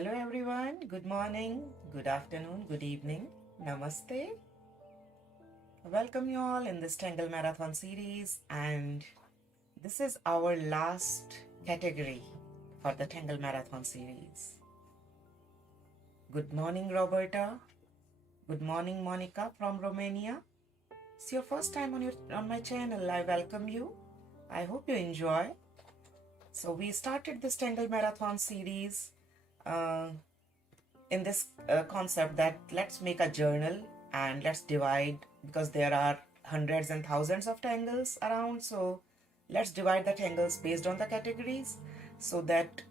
Hello everyone, good morning, good afternoon, good evening, namaste. Welcome you all in this Tangle Marathon series, and this is our last category for the Tangle Marathon series. Good morning Roberta, good morning Monica from Romania. It's your first time on my channel. I welcome you. I hope you enjoy. So we started this Tangle Marathon series in this concept that let's make a journal and let's divide, because there are hundreds and thousands of tangles around, so let's divide the tangles based on the categories so that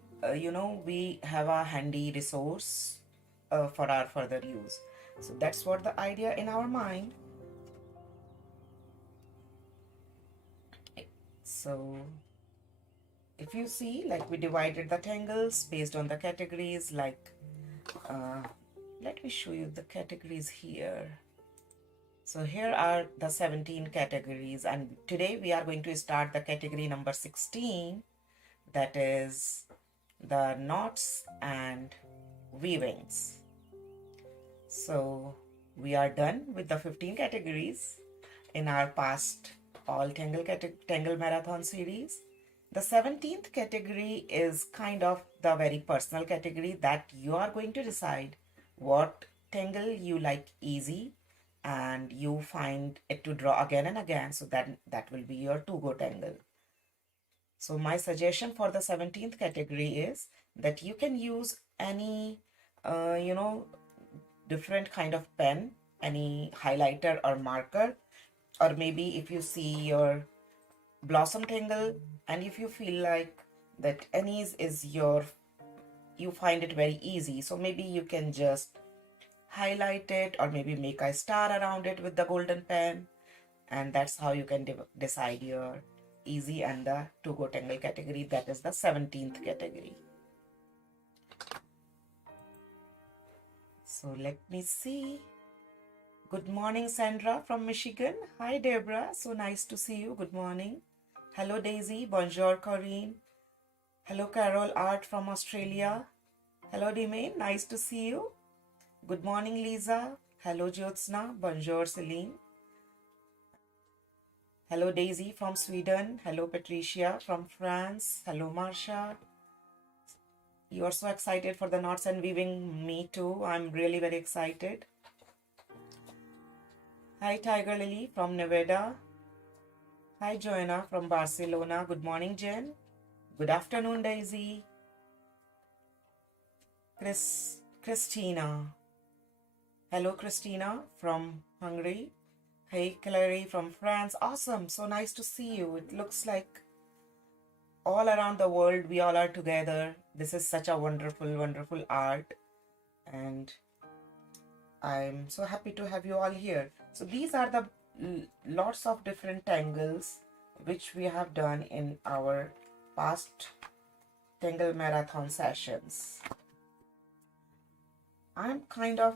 we have a handy resource for our further use. So that's what the idea in our mind. So if you see, like, we divided the tangles based on the categories, like let me show you the categories here. So here are the 17 categories, and today we are going to start the category number 16, that is the knots and weavings. So we are done with the 15 categories in our past all Tangle Marathon series. The 17th category is kind of the very personal category that you are going to decide what tangle you like easy and you find it to draw again and again, so that will be your to-go tangle. So my suggestion for the 17th category is that you can use any different kind of pen, any highlighter or marker, or maybe if you see your blossom tangle and if you feel like that anise is you find it very easy, so maybe you can just highlight it or maybe make a star around it with the golden pen, and that's how you can decide your easy and the to-go tangle category. That is the 17th category. So let me see. Good morning Sandra from Michigan. Hi Deborah, so nice to see you. Good morning. Hello Daisy, bonjour Corinne. Hello Carol Art from Australia. Hello Demain, nice to see you. Good morning Lisa. Hello Jyotsna, bonjour Celine. Hello Daisy from Sweden. Hello Patricia from France. Hello Marsha. You are so excited for the knots and weaving. Me too, I'm really very excited. Hi Tiger Lily from Nevada. Hi Joanna from Barcelona. Good morning Jen. Good afternoon Daisy. Christina. Hello Christina from Hungary. Hey Clary from France. Awesome, so nice to see you. It looks like all around the world we all are together. This is such a wonderful art, and I'm so happy to have you all here. So these are the lots of different tangles which we have done in our past Tangle Marathon sessions. I'm kind of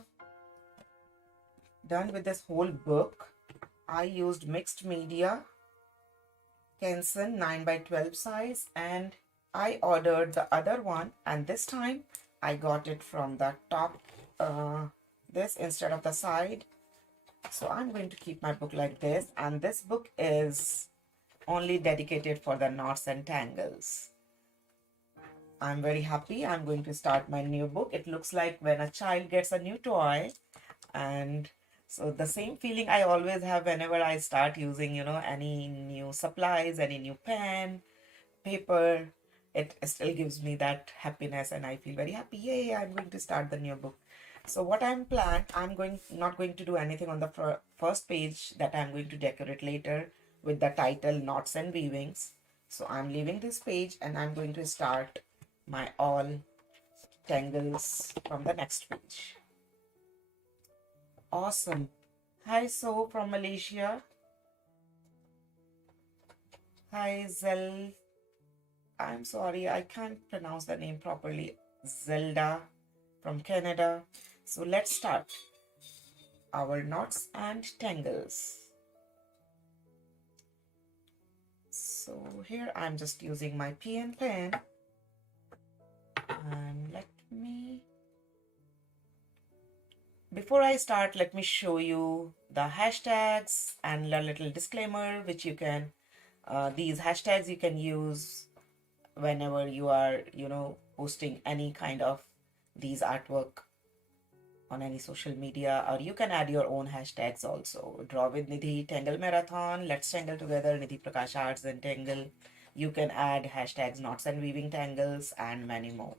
done with this whole book. I used mixed media, Kenson 9x12 size, and I ordered the other one, and this time I got it from the top, this instead of the side. So I'm going to keep my book like this, and this book is only dedicated for the knots and tangles. I'm very happy. I'm going to start my new book. It looks like when a child gets a new toy, and so the same feeling I always have whenever I start using, any new supplies, any new pen, paper. It still gives me that happiness and I feel very happy. Yay, I'm going to start the new book. So what I'm not going to do anything on the first page that I'm going to decorate later with the title Knots and Weavings. So I'm leaving this page and I'm going to start my all tangles from the next page. Awesome. Hi So from Malaysia. Hi Zel. I'm sorry, I can't pronounce the name properly. Zelda from Canada. So let's start our knots and tangles. So here I'm just using my pen, and let me. Before I start, let me show you the hashtags and a little disclaimer which you can, these hashtags you can use whenever you are, posting any kind of these artwork on any social media, or you can add your own hashtags also. Draw with Nidhi, Tangle Marathon, Let's Tangle Together, Nidhi Prakash Arts, Zentangle. You can add hashtags Knotz and Weaving Tangles and many more.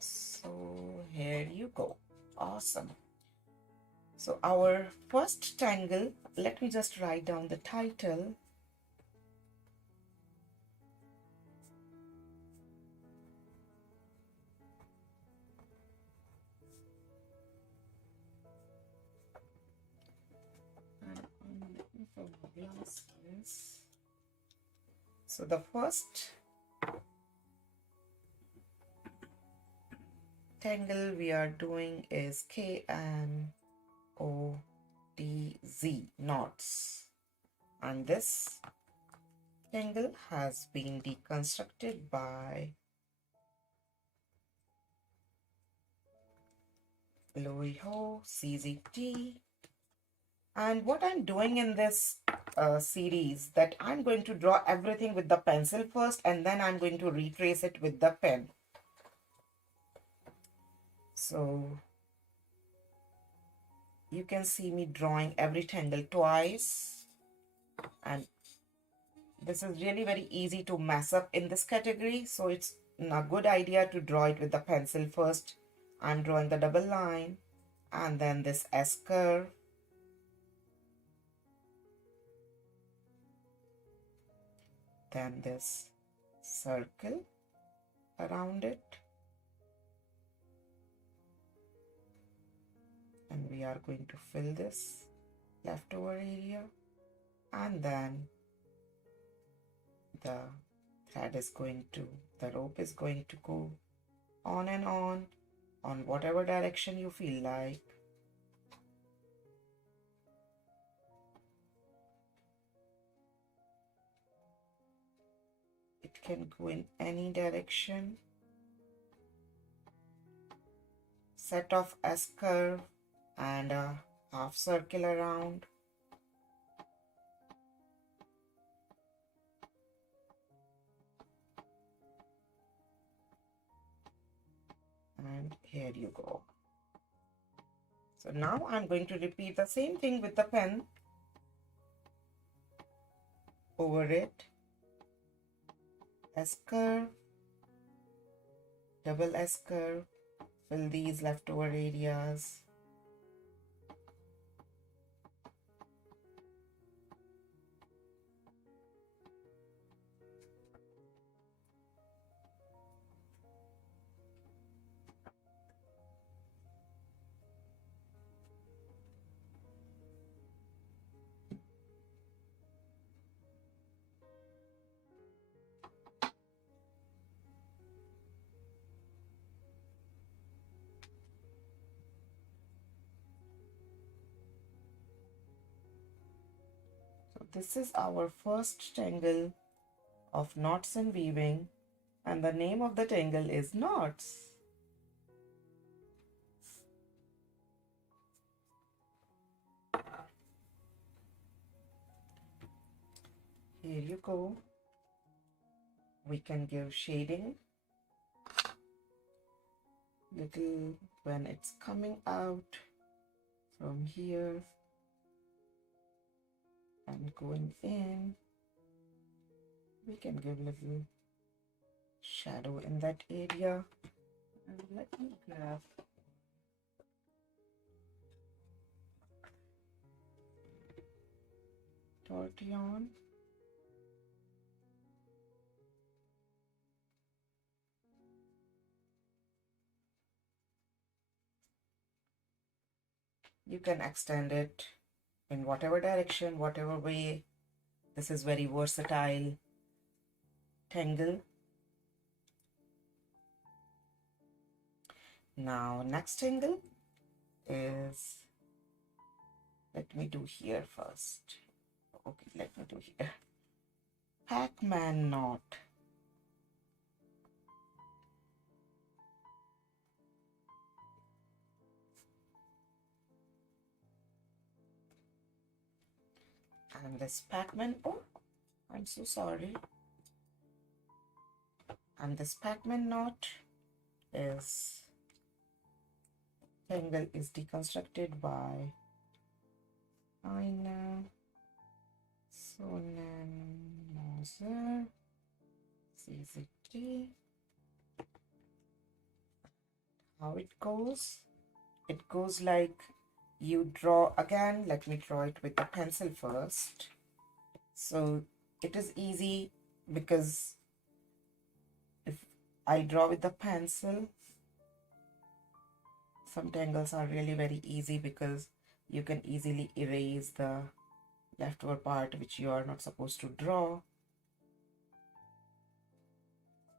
So here you go. Awesome. So our first tangle, let me just write down the title. So the first tangle we are doing is KNOTZ, knots, and this tangle has been deconstructed by Loiho CZT. And what I'm doing in this series, that I'm going to draw everything with the pencil first, and then I'm going to retrace it with the pen. So you can see me drawing every tangle twice, and this is really very easy to mess up in this category, so it's a good idea to draw it with the pencil first. I'm drawing the double line and then this S curve, then this circle around it, and we are going to fill this leftover area, and then the thread is going to, the rope is going to go on and on whatever direction you feel like. It can go in any direction. Set of S curve and a half circle around. And here you go. So now I'm going to repeat the same thing with the pen over it. S curve, double S curve, fill these leftover areas. This is our first tangle of knots and weaving, and the name of the tangle is knots. Here you go. We can give shading little when it's coming out from here and going in. We can give little shadow in that area. And let me grab tortillon. You can extend it in whatever direction, whatever way. This is very versatile tangle. Now next tangle is, let me do here first. Okay, let me do here. Pac Man Knot. And this Pac Man, oh, I'm so sorry. And this Pac Man knot is tangle is deconstructed by Aina Sonnen CZT. How it goes? It goes like you draw again. Let me draw it with the pencil first. So it is easy because if I draw with the pencil, some tangles are really very easy because you can easily erase the leftover part which you are not supposed to draw.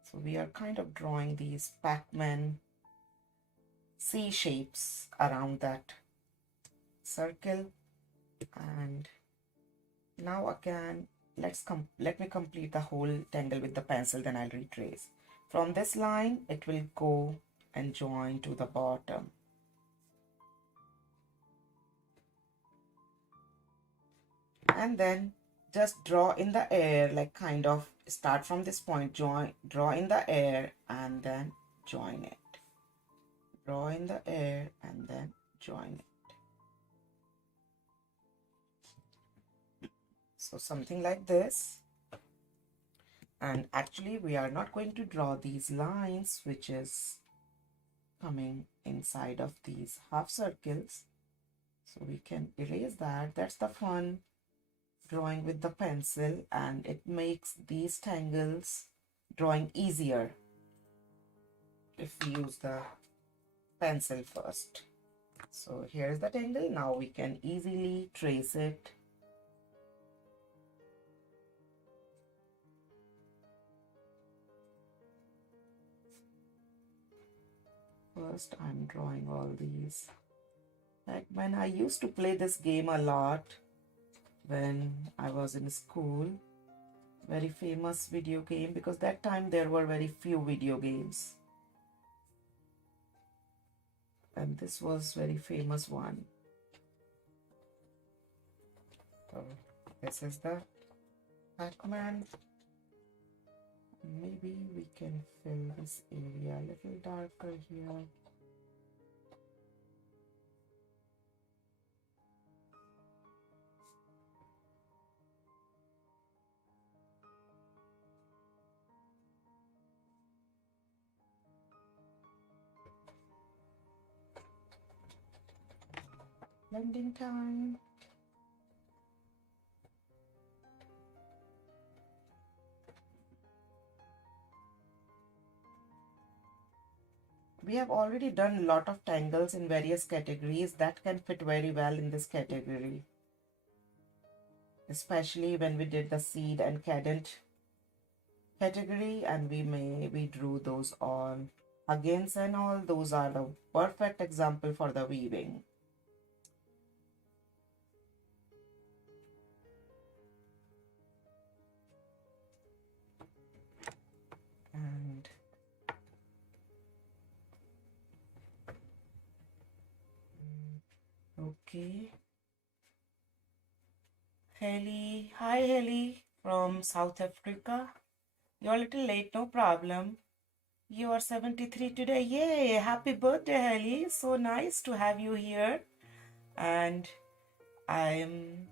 So we are kind of drawing these Pac Man C shapes around that circle. And now again, let me complete the whole tangle with the pencil, then I'll retrace. From this line, it will go and join to the bottom. And then just draw in the air, like kind of start from this point, draw in the air and then join it. Draw in the air and then join it. So something like this. And actually we are not going to draw these lines which is coming inside of these half circles. So we can erase that. That's the fun drawing with the pencil, and it makes these tangles drawing easier if we use the pencil first. So here's the tangle. Now we can easily trace it. First, I'm drawing all these. Like when I used to play this game a lot when I was in school, very famous video game, because that time there were very few video games. And this was very famous one. So this is the Pac Man. Maybe we can fill this area a little darker here. Blending time. We have already done a lot of tangles in various categories that can fit very well in this category, especially when we did the seed and cadent category, and we drew those on against and all. Those are the perfect example for the weaving. And okay, Haley, hi Haley from South Africa. You're a little late, no problem. You are 73 today. Yay! Happy birthday, Haley. So nice to have you here. And I'm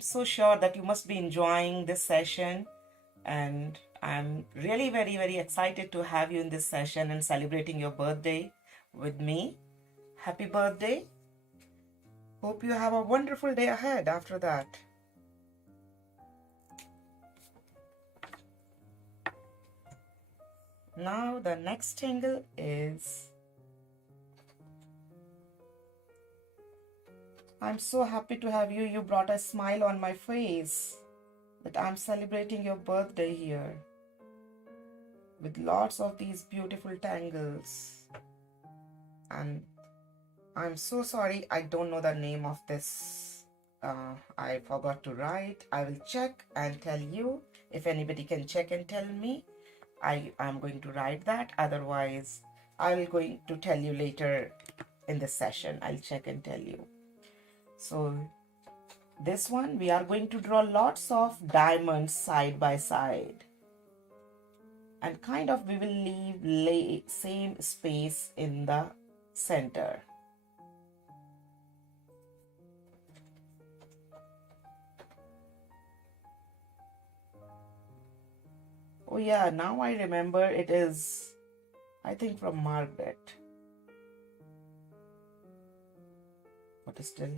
so sure that you must be enjoying this session. And I'm really very, very excited to have you in this session and celebrating your birthday with me. Happy birthday. Hope you have a wonderful day ahead after that. Now the next tangle is, I'm so happy to have you. You brought a smile on my face that I'm celebrating your birthday here with lots of these beautiful tangles. And I'm so sorry, I don't know the name of this. I forgot to write. I will check and tell you. If anybody can check and tell me, I'm going to write that. Otherwise, I'm going to tell you later in the session. I'll check and tell you. So This one we are going to draw lots of diamonds side by side, and kind of we will leave same space in the center. Oh yeah, now I remember, it is, I think, from Margaret. But still,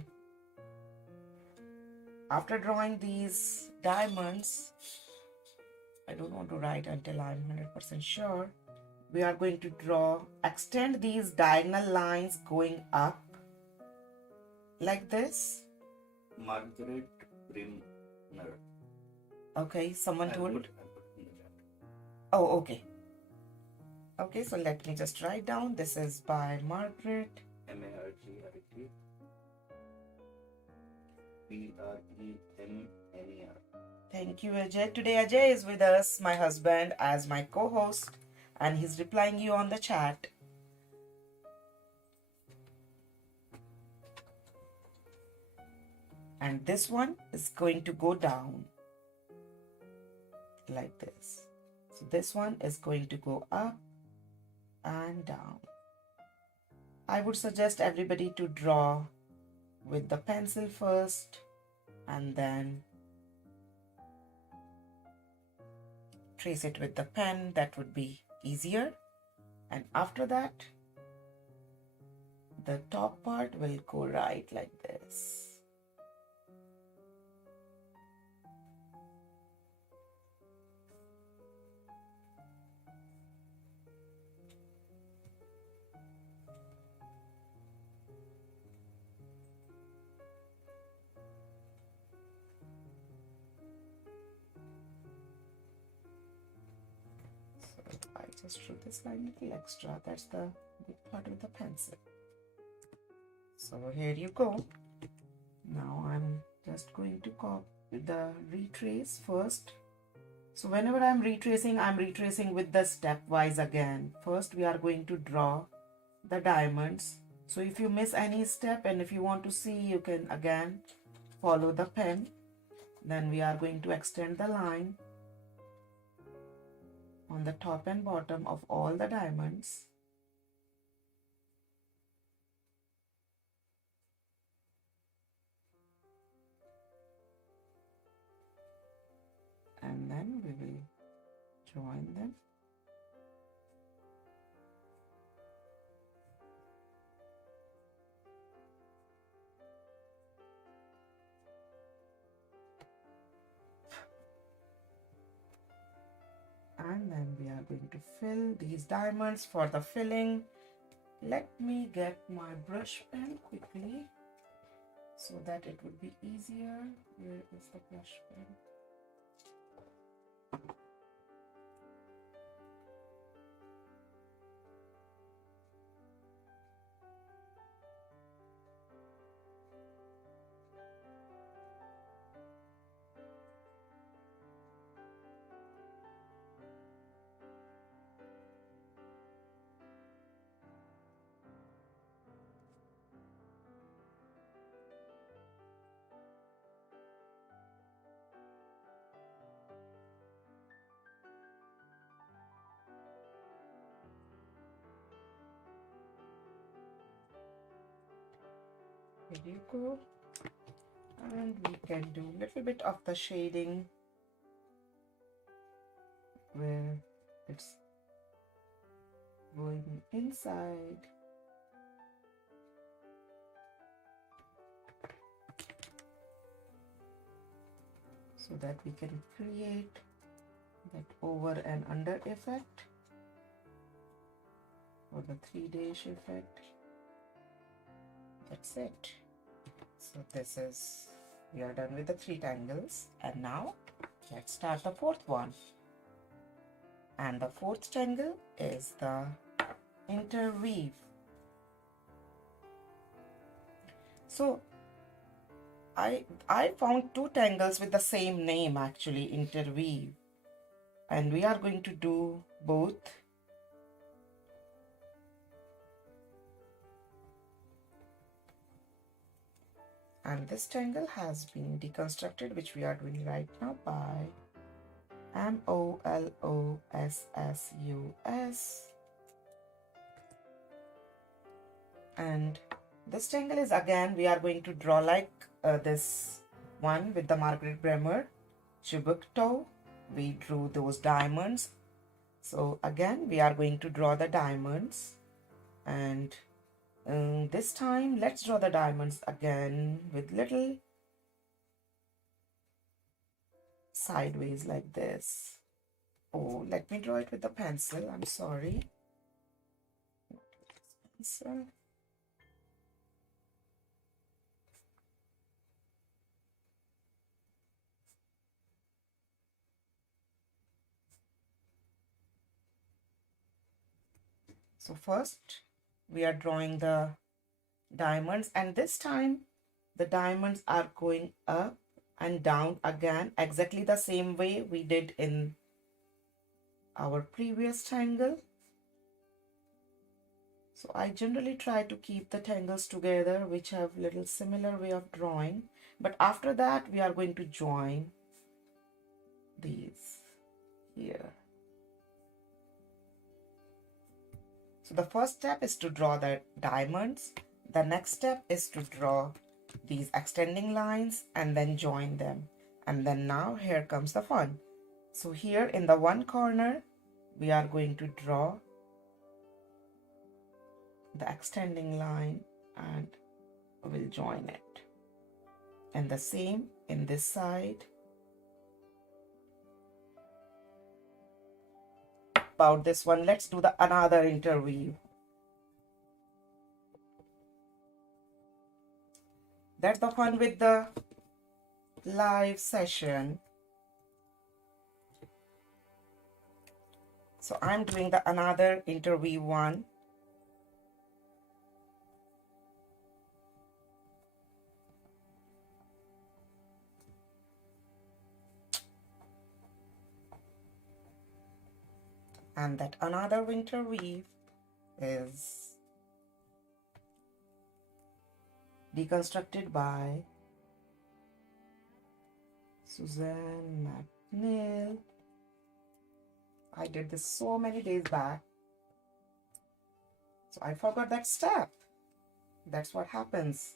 after drawing these diamonds, I don't want to write until I'm 100% sure. We are going to extend these diagonal lines going up like this. Margaret Brimner. Okay, someone told. Oh, okay. Okay, so let me just write down. This is by Margaret. Margaret. Bremer. Thank you, Ajay. Today Ajay is with us, my husband, as my co-host, and he's replying you on the chat. And this one is going to go down like this. So this one is going to go up and down. I would suggest everybody to draw with the pencil first and then trace it with the pen. That would be easier. And after that, the top part will go right like this. I just drew this line a little extra. That's the good part with the pencil. So here you go. Now I'm just going to copy the retrace first. So whenever I'm retracing with the stepwise again. First we are going to draw the diamonds. So if you miss any step and if you want to see, you can again follow the pen. Then we are going to extend the line on the top and bottom of all the diamonds. And then we will join them. And then we are going to fill these diamonds. For the filling, let me get my brush pen quickly so that it would be easier. Where is the brush pen? Here you go. And we can do a little bit of the shading where it's going inside. So that we can create that over and under effect or the 3-dash effect. That's it. So this is, we are done with the 3 tangles, and now let's start the 4th one. And the 4th tangle is the interweave. So I found 2 tangles with the same name, actually, interweave, and we are going to do both. And this tangle has been deconstructed, which we are doing right now by Molossus. And this tangle is, again, we are going to draw like this one with the Margaret Bremer Chebucto. We drew those diamonds. So again, we are going to draw the diamonds. And this time, let's draw the diamonds again with little sideways like this. Oh, let me draw it with the pencil. I'm sorry. Pencil. So first, we are drawing the diamonds, and this time the diamonds are going up and down again, exactly the same way we did in our previous tangle. So I generally try to keep the tangles together which have little similar way of drawing, but after that we are going to join these here. So the first step is to draw the diamonds. The next step is to draw these extending lines and then join them. And then now here comes the fun. So here in the one corner, we are going to draw the extending line and we'll join it. And the same in this side. About this one, let's do the another interweave. That's the fun with the live session. So I'm doing the another interweave one. And that another interweave is deconstructed by Suzanne, McNeil. I did this so many days back, so I forgot that step. That's what happens.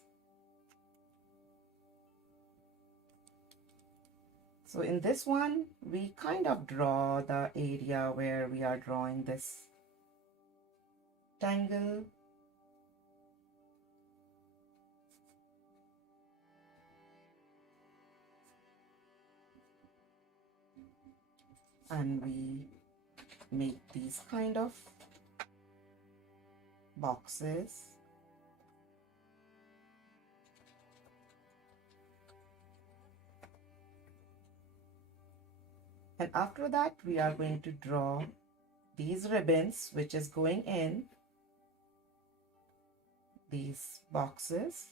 So in this one, we kind of draw the area where we are drawing this tangle. And we make these kind of boxes. And after that, we are going to draw these ribbons, which is going in these boxes.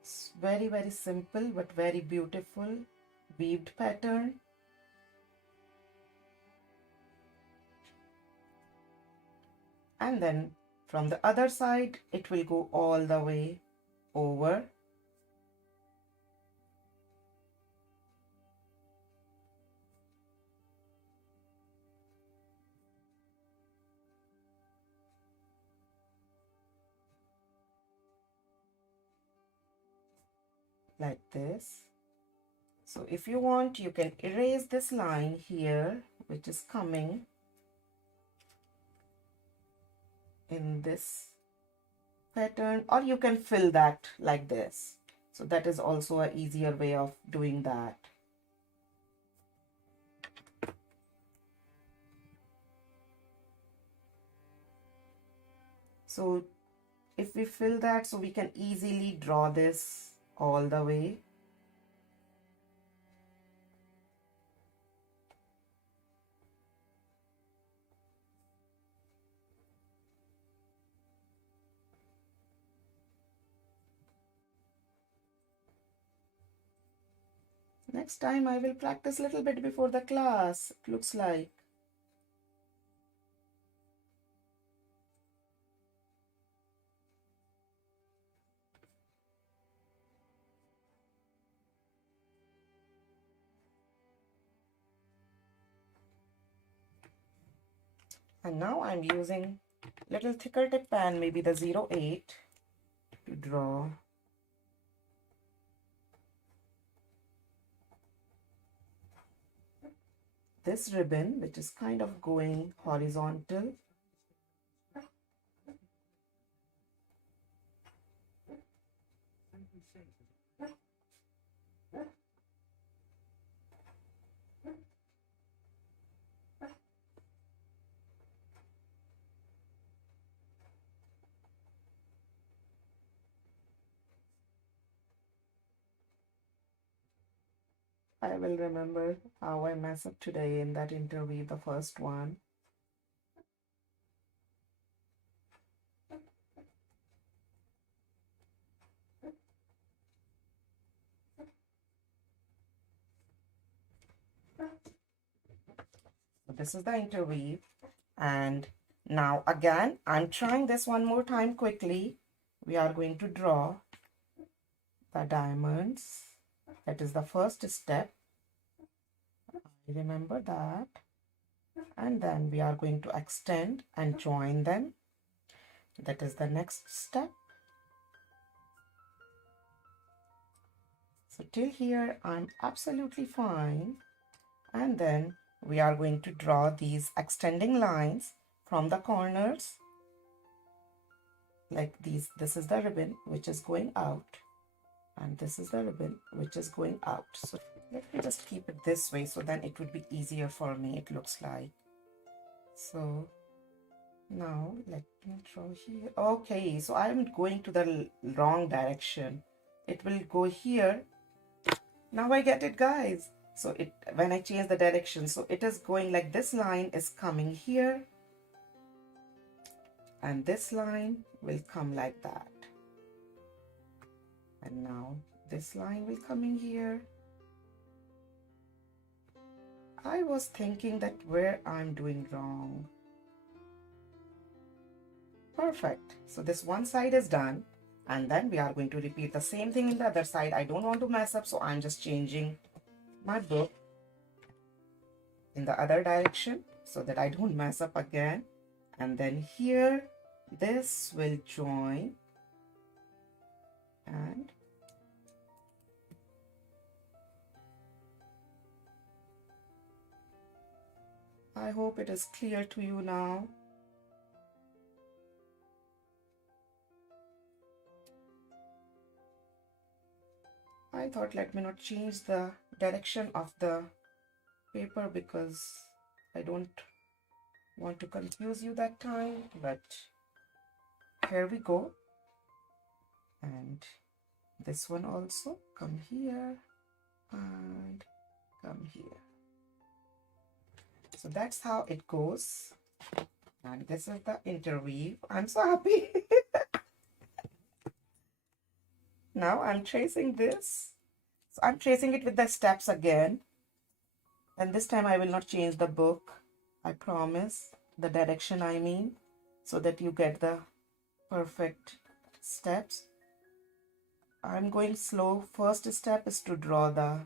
It's very, very simple, but very beautiful weaved pattern. And then from the other side, it will go all the way over. Like this. So if you want, you can erase this line here, which is coming in this pattern, or you can fill that like this. So that is also an easier way of doing that. So if we fill that, so we can easily draw this all the way. Next time I will practice a little bit before the class, it looks like. And now I'm using little thicker tip pen, maybe the 08, to draw this ribbon, which is kind of going horizontal. I will remember how I mess up today in that interview, the first one. So this is the interweave, and now again I'm trying this one more time quickly. We are going to draw the diamonds. That is the first step. Remember that. And then we are going to extend and join them. That is the next step. So till here I'm absolutely fine. And then we are going to draw these extending lines from the corners like these. This is the ribbon which is going out, and this is the ribbon which is going out. So let me just keep it this way, so then it would be easier for me, it looks like. So now let me draw here. Okay, so I'm going to the wrong direction. It will go here. Now I get it, guys. So it, when I change the direction, so it is going like this line is coming here, and this line will come like that. And now this line will come in here. I was thinking that where I'm doing wrong. Perfect. So this one side is done, and then we are going to repeat the same thing in the other side. I don't want to mess up, so I'm just changing my book in the other direction so that I don't mess up again. And then here this will join, and I hope it is clear to you now. I thought let me not change the direction of the paper because I don't want to confuse you that time, but here we go. And this one also, come here and come here. So that's how it goes. And this is the interweave. I'm so happy. Now I'm tracing this. So I'm tracing it with the steps again. And this time I will not change the book. I promise. The direction I mean. So that you get the perfect steps. I'm going slow. First step is to draw the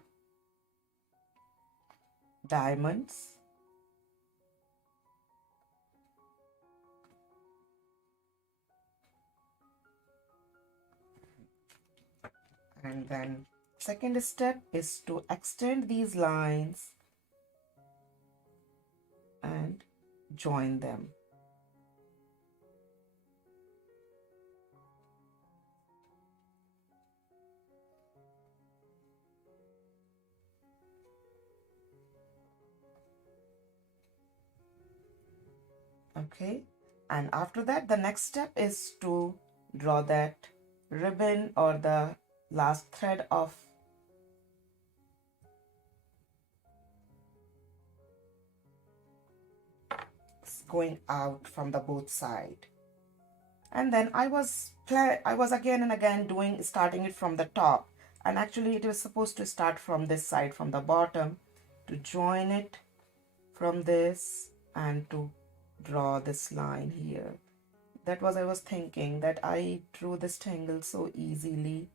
diamonds. And then second step is to extend these lines and join them. Okay, and after that the next step is to draw that ribbon or the last thread of going out from the both side. And then I was again and again starting it from the top, and actually it was supposed to start from this side, from the bottom, to join it from this and to draw this line here. That was I was thinking that I drew this tangle so easily.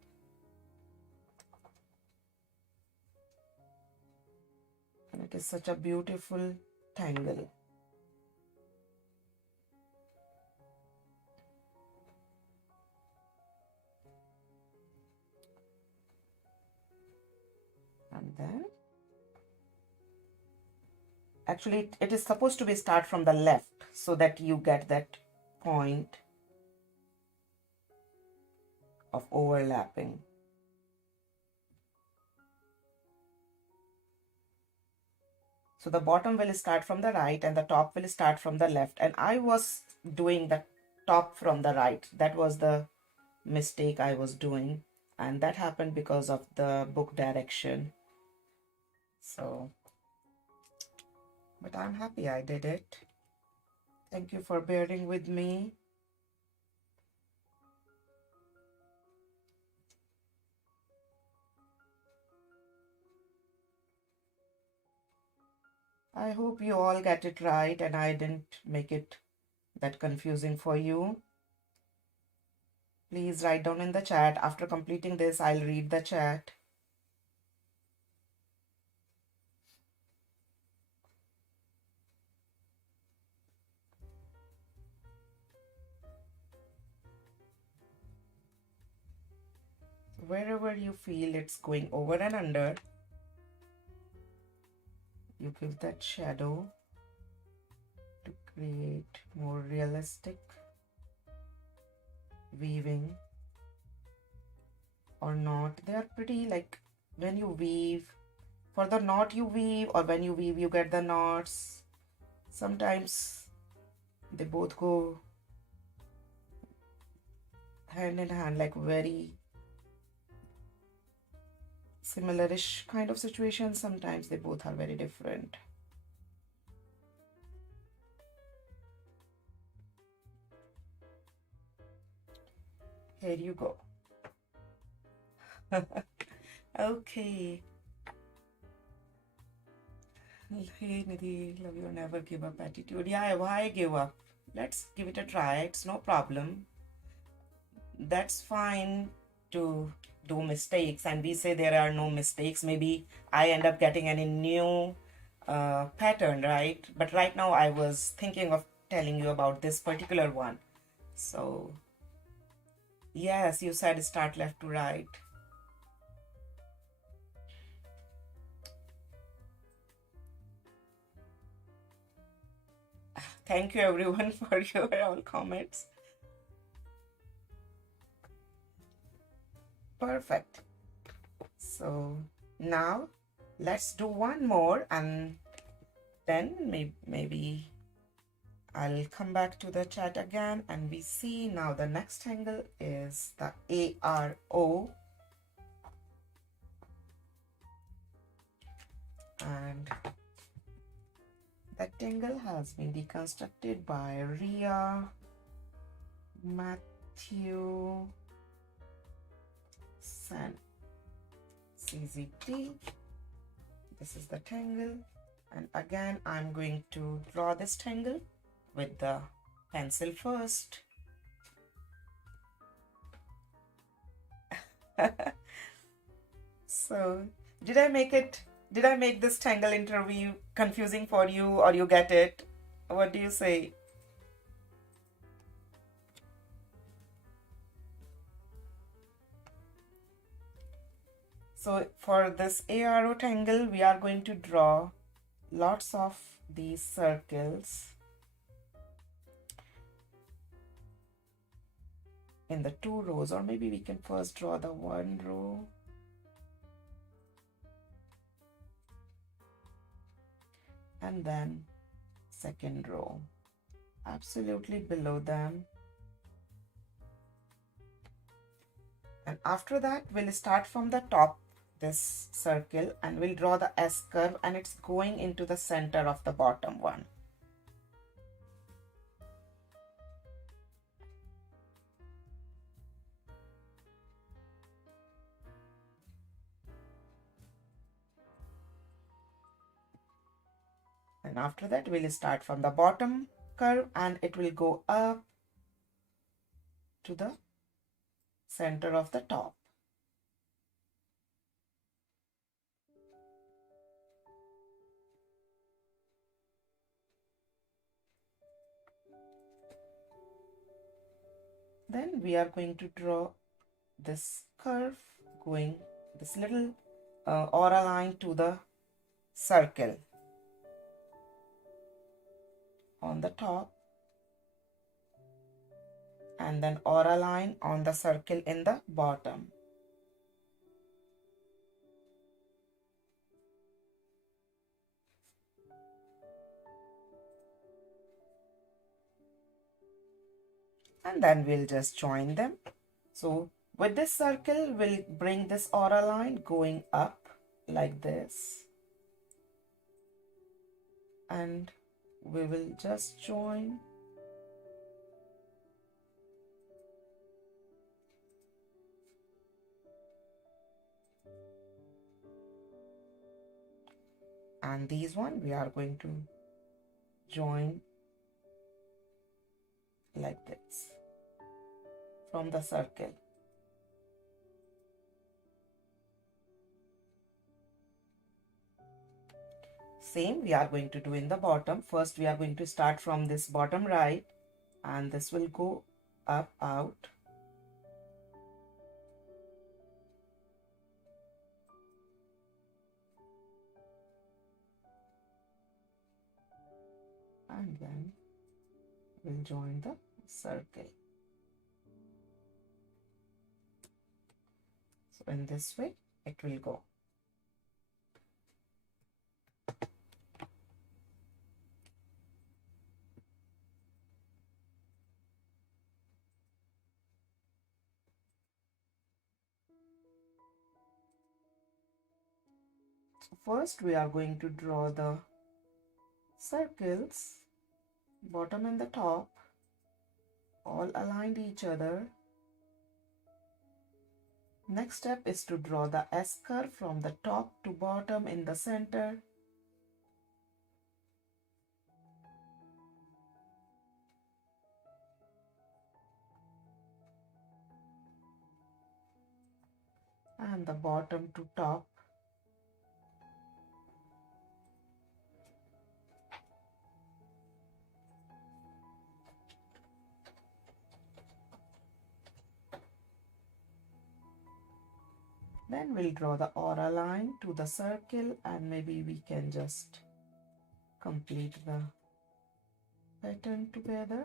And it is such a beautiful tangle. then actually it is supposed to be start from the left so that you get that point of overlapping. So the bottom will start from the right and the top will start from the left, and I was doing the top from the right. That was the mistake I was doing, and that happened because of the book direction. So, but I'm happy I did it. Thank you for bearing with me. I hope you all get it right and I didn't make it that confusing for you. Please write down in the chat. After completing this, I'll read the chat. Wherever you feel it's going over and under, you give that shadow to create more realistic weaving or knot. They are pretty, like when you weave, for the knot you weave, or when you weave you get the knots. Sometimes they both go hand in hand, like very similar-ish kind of situations. Sometimes they both are very different. Here you go. Okay. Hey Nidhi, love your never give up attitude. Yeah, why give up? Let's give it a try. It's no problem. That's fine to do mistakes, and we say there are no mistakes. Maybe I end up getting any new pattern, right? But right now I was thinking of telling you about this particular one. So yes, you said start left to right. Thank you everyone for your all comments. Perfect. So now let's do one more, and then maybe I'll come back to the chat again, and we see now the next tangle is the ARO. And that tangle has been deconstructed by Ria, Matthew, San, CZT. This is the tangle, and again I'm going to draw this tangle with the pencil first. So did I make this tangle interview confusing for you, or you get it? What do you say? So for this ARO tangle, we are going to draw lots of these circles in the 2 rows, or maybe we can first draw the 1 row. And then 2nd row, absolutely below them. And after that, we'll start from the top, this circle, and we'll draw the S curve, and it's going into the center of the bottom one. And after that, we'll start from the bottom curve, and it will go up to the center of the top. Then we are going to draw this curve going, this little aura line to the circle on the top, and then aura line on the circle in the bottom. And then we'll just join them. So with this circle, we'll bring this aura line going up like this, and we will just join. And these one we are going to join like this from the circle. Same we are going to do in the bottom. First we are going to start from this bottom right, and this will go up out. And then we'll join the circle. So in this way it will go. So first we are going to draw the circles, bottom and the top, all aligned each other. Next step is to draw the S curve from the top to bottom in the center. And the bottom to top. Then we'll draw the aura line to the circle, and maybe we can just complete the pattern together.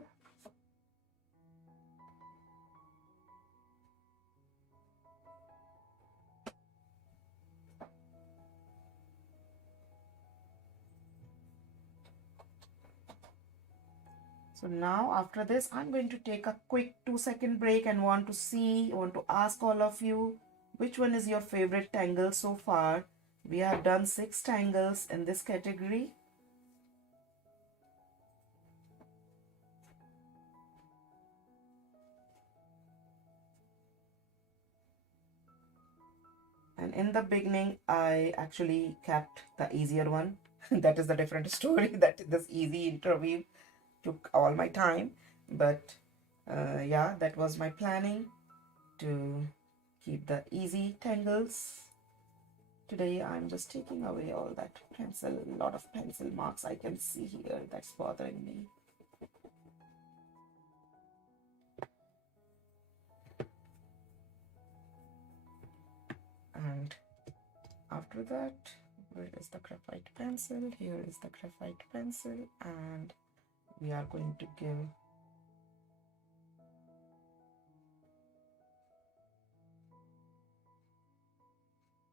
So now after this, I'm going to take a quick 2-second break and want to ask all of you, which one is your favorite tangle so far? We have done 6 tangles in this category. And in the beginning, I actually kept the easier one. That is a different story. That this easy interweave took all my time. But yeah, that was my planning, to keep the easy tangles. Today I'm just taking away all that pencil, a lot of pencil marks I can see here, that's bothering me. And after that, where is the graphite pencil? Here is the graphite pencil, and we are going to give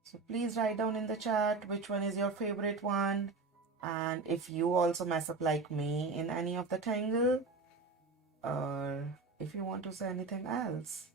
so please write down in the chat which one is your favorite one, and if you also mess up like me in any of the tangle, or if you want to say anything else.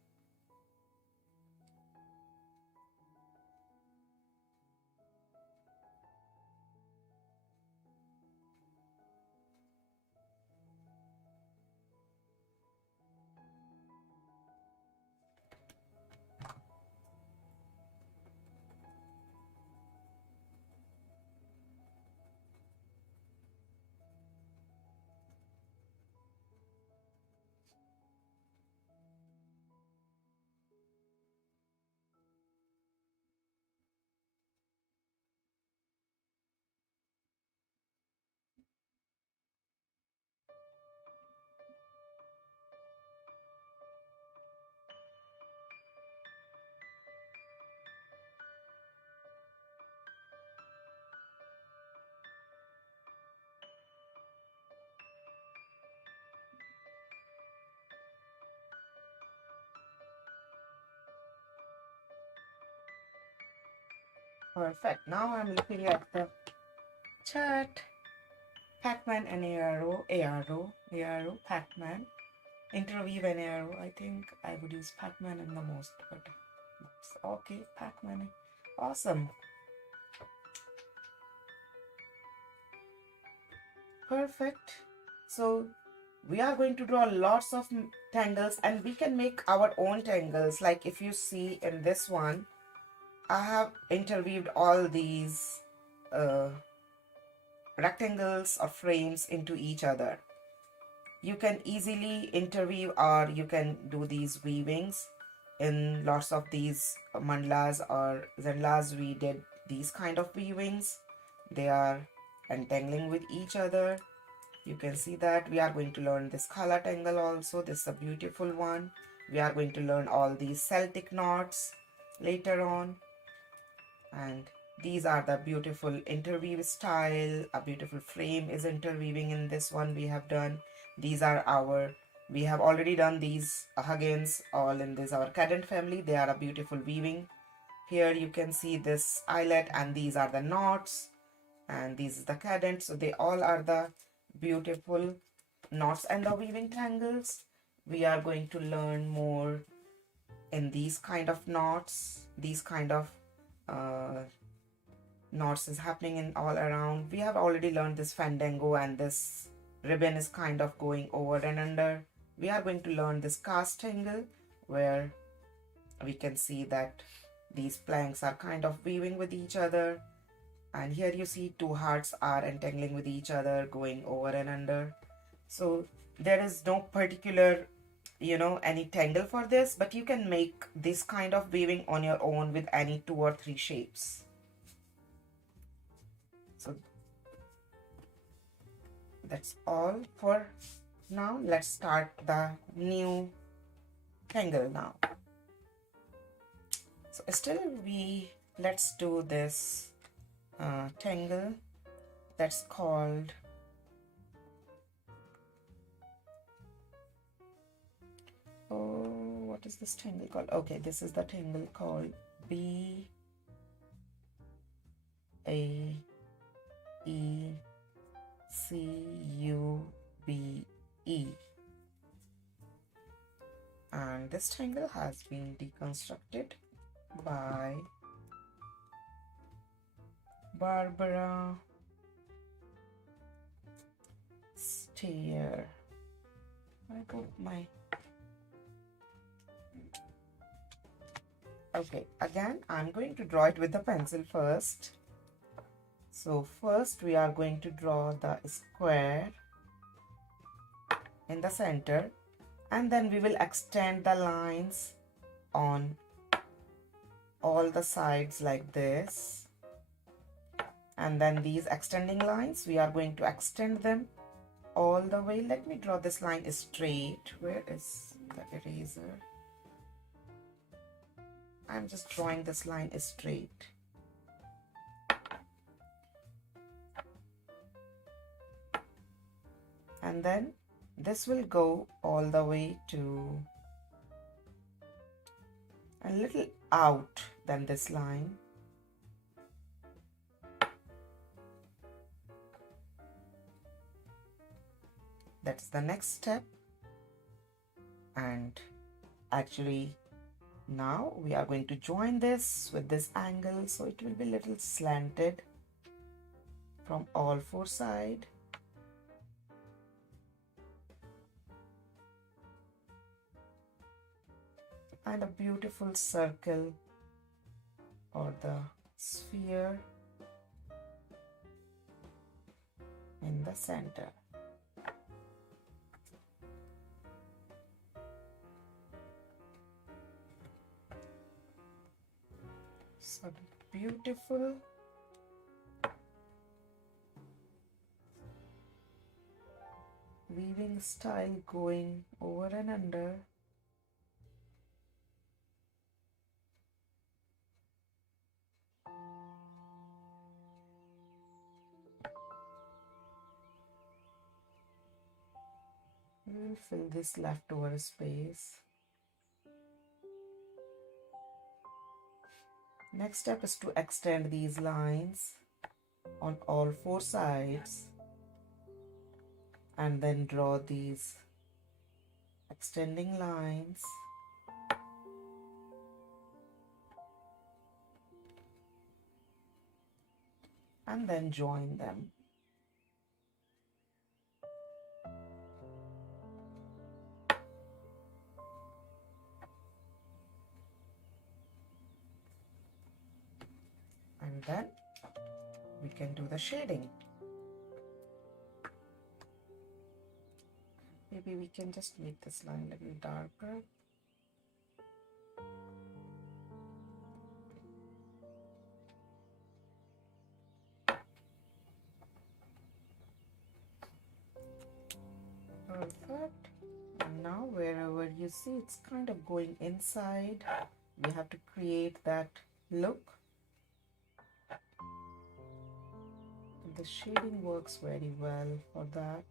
Perfect. Now I'm looking at the chart. Pac Man and Arrow, Pac Man. Interweave and Arrow. I think I would use Pac Man in the most, but okay, Pac Man. Awesome. Perfect. So we are going to draw lots of tangles, and we can make our own tangles. Like if you see in this one, I have interweaved all these rectangles or frames into each other. You can easily interweave, or you can do these weavings in lots of these mandalas or zendalas. We did these kind of weavings. They are entangling with each other. You can see that. We are going to learn this color tangle also. This is a beautiful one. We are going to learn all these Celtic knots later on. And these are the beautiful interweave style. A beautiful frame is interweaving in this one we have done. These are we have already done these Huggins all in this our cadent family. They are a beautiful weaving. Here you can see this eyelet, and these are the knots, and this is the cadent. So they all are the beautiful knots and the weaving tangles. We are going to learn more in these kind of knots. These kind of knots is happening in all around. We have already learned this fandango, and this ribbon is kind of going over and under. We are going to learn this cast tangle, where we can see that these planks are kind of weaving with each other, and here you see two hearts are entangling with each other, going over and under. So there is no particular any tangle for this, but you can make this kind of weaving on your own with any 2 or 3 shapes. So that's all for now. Let's start the new tangle now. So still let's do this tangle that's called what is this tangle called? Okay, this is the tangle called Baecube. And this tangle has been deconstructed by Barbara Steyer. I got my okay, again I'm going to draw it with the pencil first. So first we are going to draw the square in the center, and then we will extend the lines on all the sides like this. And then these extending lines, we are going to extend them all the way. Let me draw this line straight. Where is the eraser? I'm just drawing this line straight. And then this will go all the way to a little out than this line. That's the next step. And actually now we are going to join this with this angle, so it will be a little slanted from all 4 sides. And a beautiful circle or the sphere in the center. So beautiful. Weaving style going over and under. We will fill this leftover space. Next step is to extend these lines on all four sides and then draw these extending lines and then join them. And then we can do the shading. Maybe we can just make this line a little darker. Perfect. And now wherever you see it's kind of going inside, we have to create that look. And the shading works very well for that.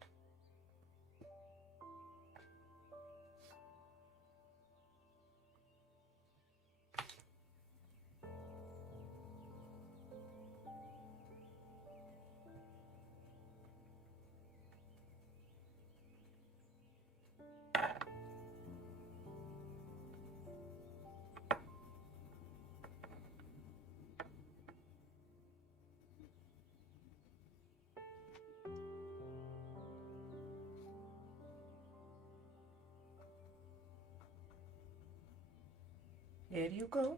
Here you go.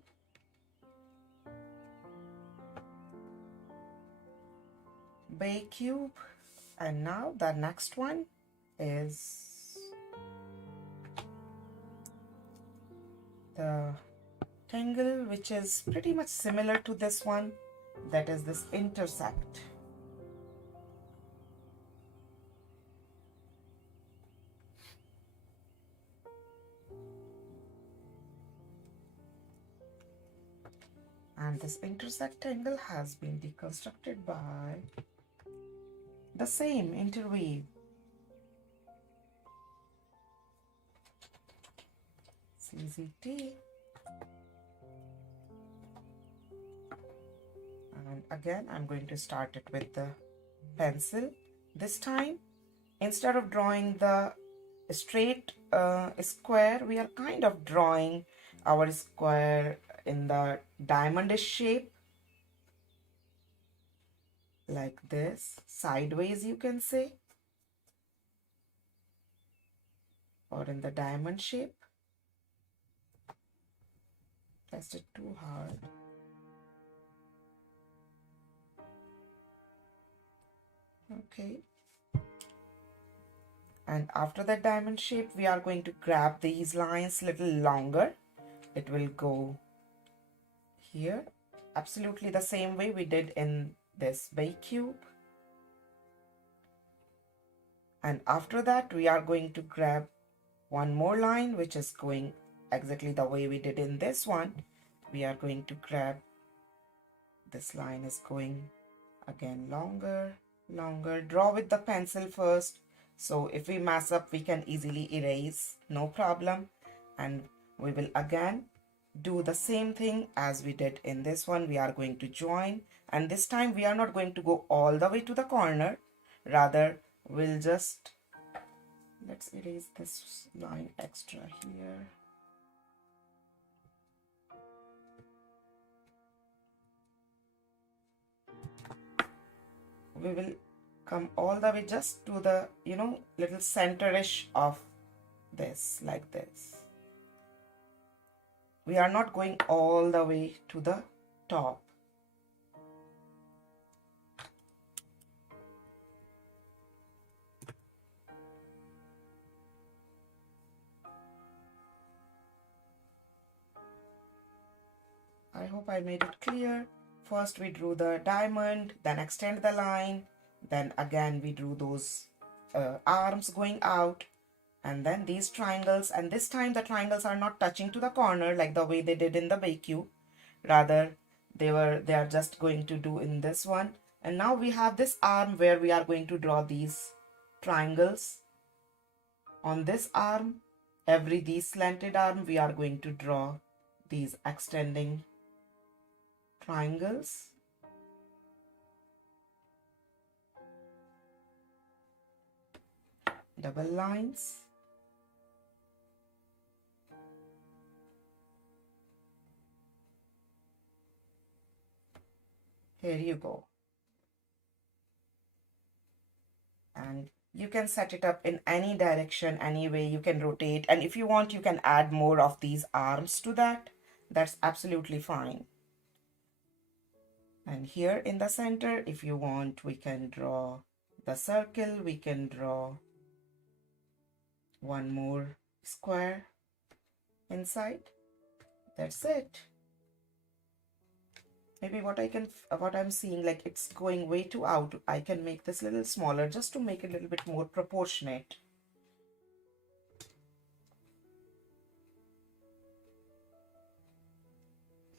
Baecube. And now the next one is the tangle, which is pretty much similar to this one. That is this Intersect. And this Intersect tangle has been deconstructed by the same Interweave. CZT. And again, I'm going to start it with the pencil. This time, instead of drawing the straight square, we are kind of drawing our square in the diamondish shape, like this, sideways you can say, or in the diamond shape. Pressed it too hard. Okay. And after that diamond shape, we are going to grab these lines a little longer. It will go here, absolutely the same way we did in this Baecube. And after that, we are going to grab one more line, which is going exactly the way we did in this one. We are going to grab this line is going again longer, longer. Draw with the pencil first. So if we mess up, we can easily erase, no problem. And we will again do the same thing as we did in this one. We are going to join, and this time we are not going to go all the way to the corner. Rather, we'll just, let's erase this line extra here. We will come all the way just to the, little center-ish of this, like this. We are not going all the way to the top. I hope I made it clear. First we drew the diamond, then extend the line, then again we drew those arms going out, and then these triangles, and this time the triangles are not touching to the corner like the way they did in the Baecube. Rather, they are just going to do in this one. And now we have this arm where we are going to draw these triangles. On this arm, these slanted arm, we are going to draw these extending triangles. Double lines. Here you go. And you can set it up in any direction, any way. You can rotate, and if you want, you can add more of these arms to that. That's absolutely fine. And here in the center, if you want, we can draw the circle. We can draw one more square inside. That's it. Maybe what I'm seeing, like it's going way too out, I can make this a little smaller just to make it a little bit more proportionate.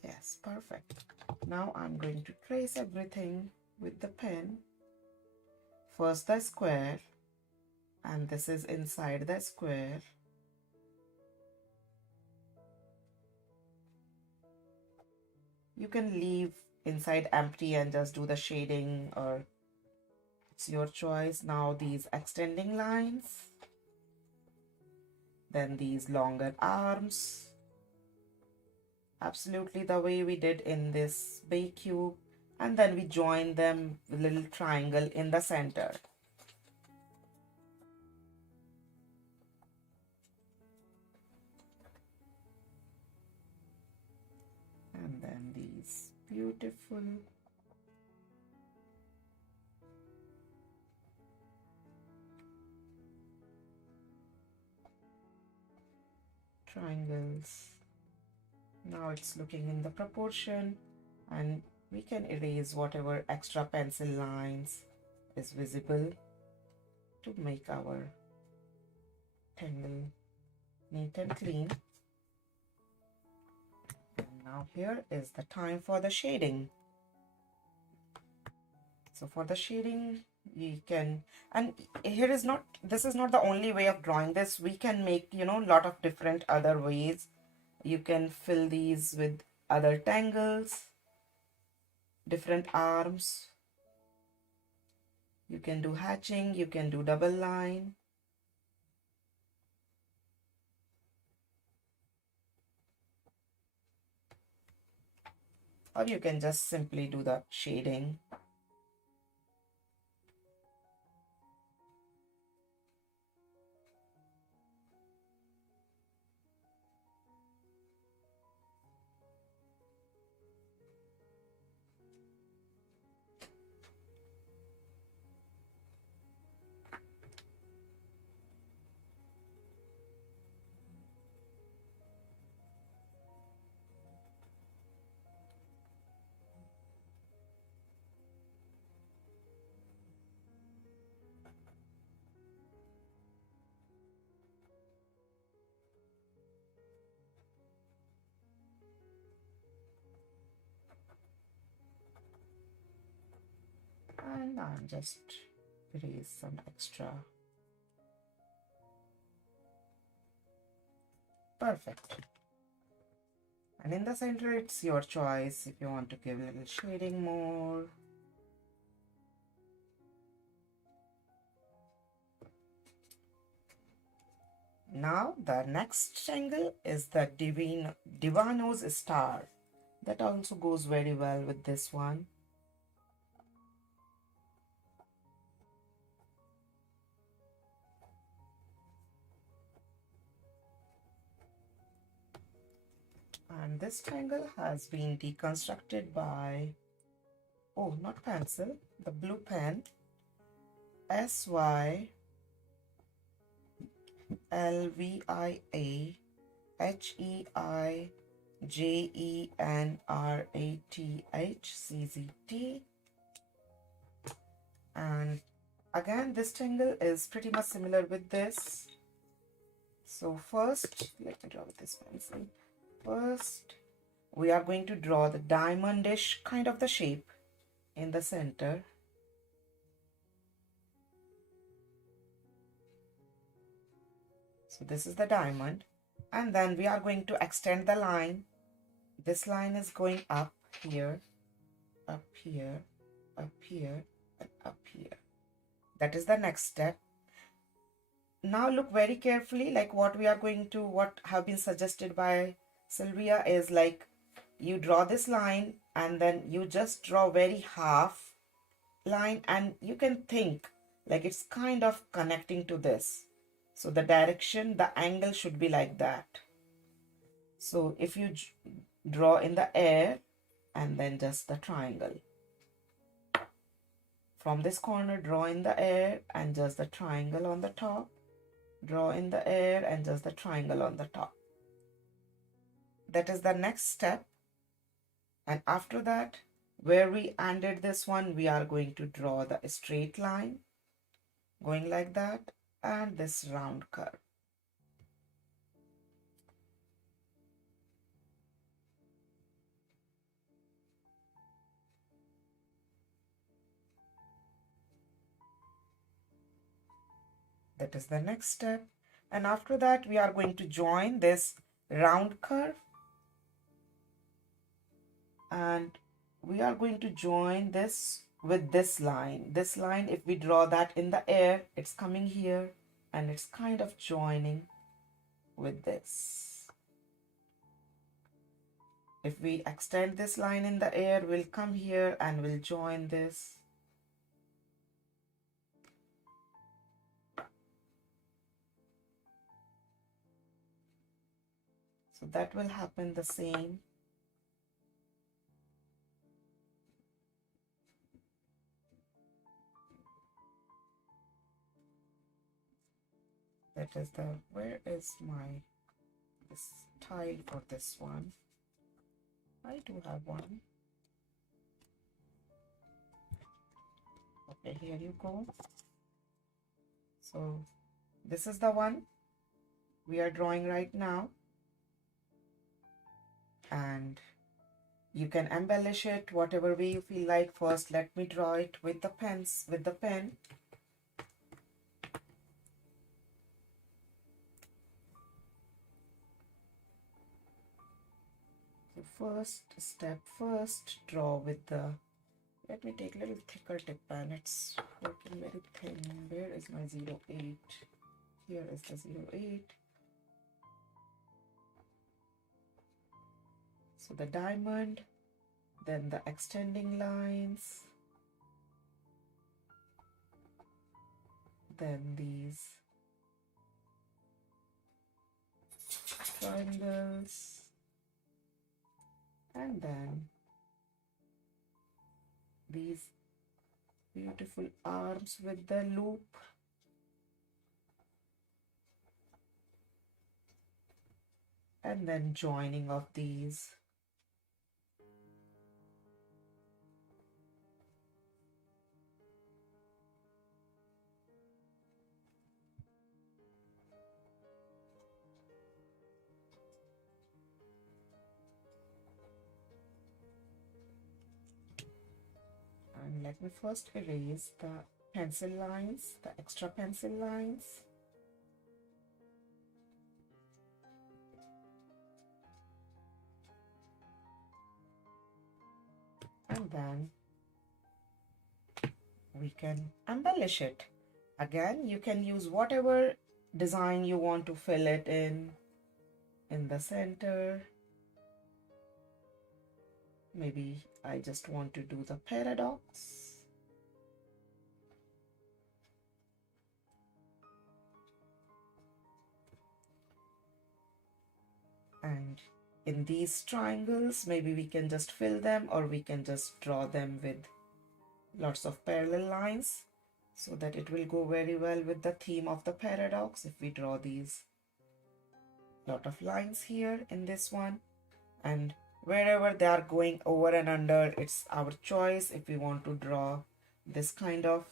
Yes, perfect. Now I'm going to trace everything with the pen. First the square, and this is inside the square. You can leave inside empty and just do the shading, or it's your choice. Now these extending lines, then these longer arms, absolutely the way we did in this Baecube, and then we join them with a little triangle in the center. And then these beautiful triangles. Now it's looking in the proportion, and we can erase whatever extra pencil lines is visible to make our tangle neat and clean. Now here is the time for the shading. So for the shading, we can, and here is not, this is not the only way of drawing this. We can make, you know, a lot of different other ways. You can fill these with other tangles, different arms. You can do hatching, you can do double line. Or you can just simply do the shading. And I'll just erase some extra. Perfect. And in the center, it's your choice if you want to give a little shading more. Now the next tangle is the Devano's star. That also goes very well with this one. And this tangle has been deconstructed by, oh, not pencil, the blue pen, SYLVIAHEIJENRATH CZT. And again, this tangle is pretty much similar with this. So first, let me draw with this pencil. First, we are going to draw the diamondish kind of the shape in the center. So this is the diamond, and then we are going to extend the line. This line is going up here, up here, up here, and up here. That is the next step. Now look very carefully, like what have been suggested by Sylvia is like you draw this line and then you just draw very half line, and you can think like it's kind of connecting to this. So the direction, the angle should be like that. So if you draw in the air and then just the triangle. From this corner, draw in the air and just the triangle on the top. Draw in the air and just the triangle on the top. That is the next step. And after that, where we ended this one, we are going to draw the straight line going like that and this round curve. That is the next step. And after that, we are going to join this round curve. And we are going to join this with this line. This line, if we draw that in the air, it's coming here and it's kind of joining with this. If we extend this line in the air, we'll come here and we'll join this. So that will happen the same. That is where is this tile for this one? I do have one. Okay, here you go. So this is the one we are drawing right now. And you can embellish it whatever way you feel like. First, let me draw it with the pen. So first draw with the, let me take a little thicker tip pen. It's working very thin. Where is my 08? Here is the 08. So the diamond, then the extending lines, then these triangles, and then these beautiful arms with the loop. And then joining of these. And let me first erase the pencil lines, the extra pencil lines. And then we can embellish it. Again, you can use whatever design you want to fill it in the center. Maybe I just want to do the paradox. And in these triangles, maybe we can just fill them, or we can just draw them with lots of parallel lines so that it will go very well with the theme of the paradox. If we draw these lot of lines here in this one, and wherever they are going over and under, it's our choice if we want to draw this kind of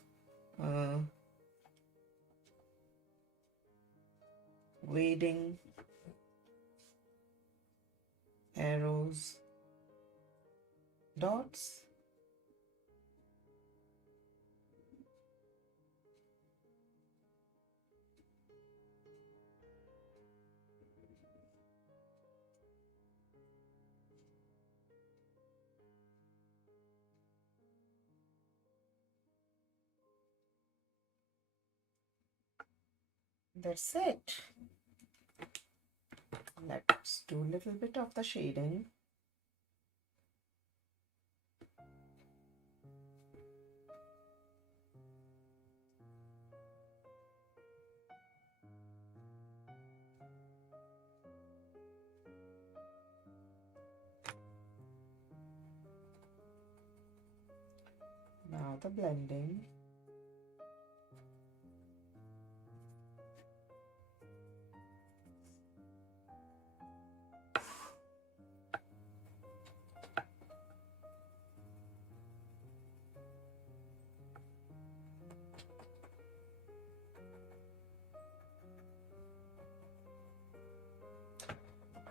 wading arrows, dots. That's it. Let's do a little bit of the shading. Now the blending.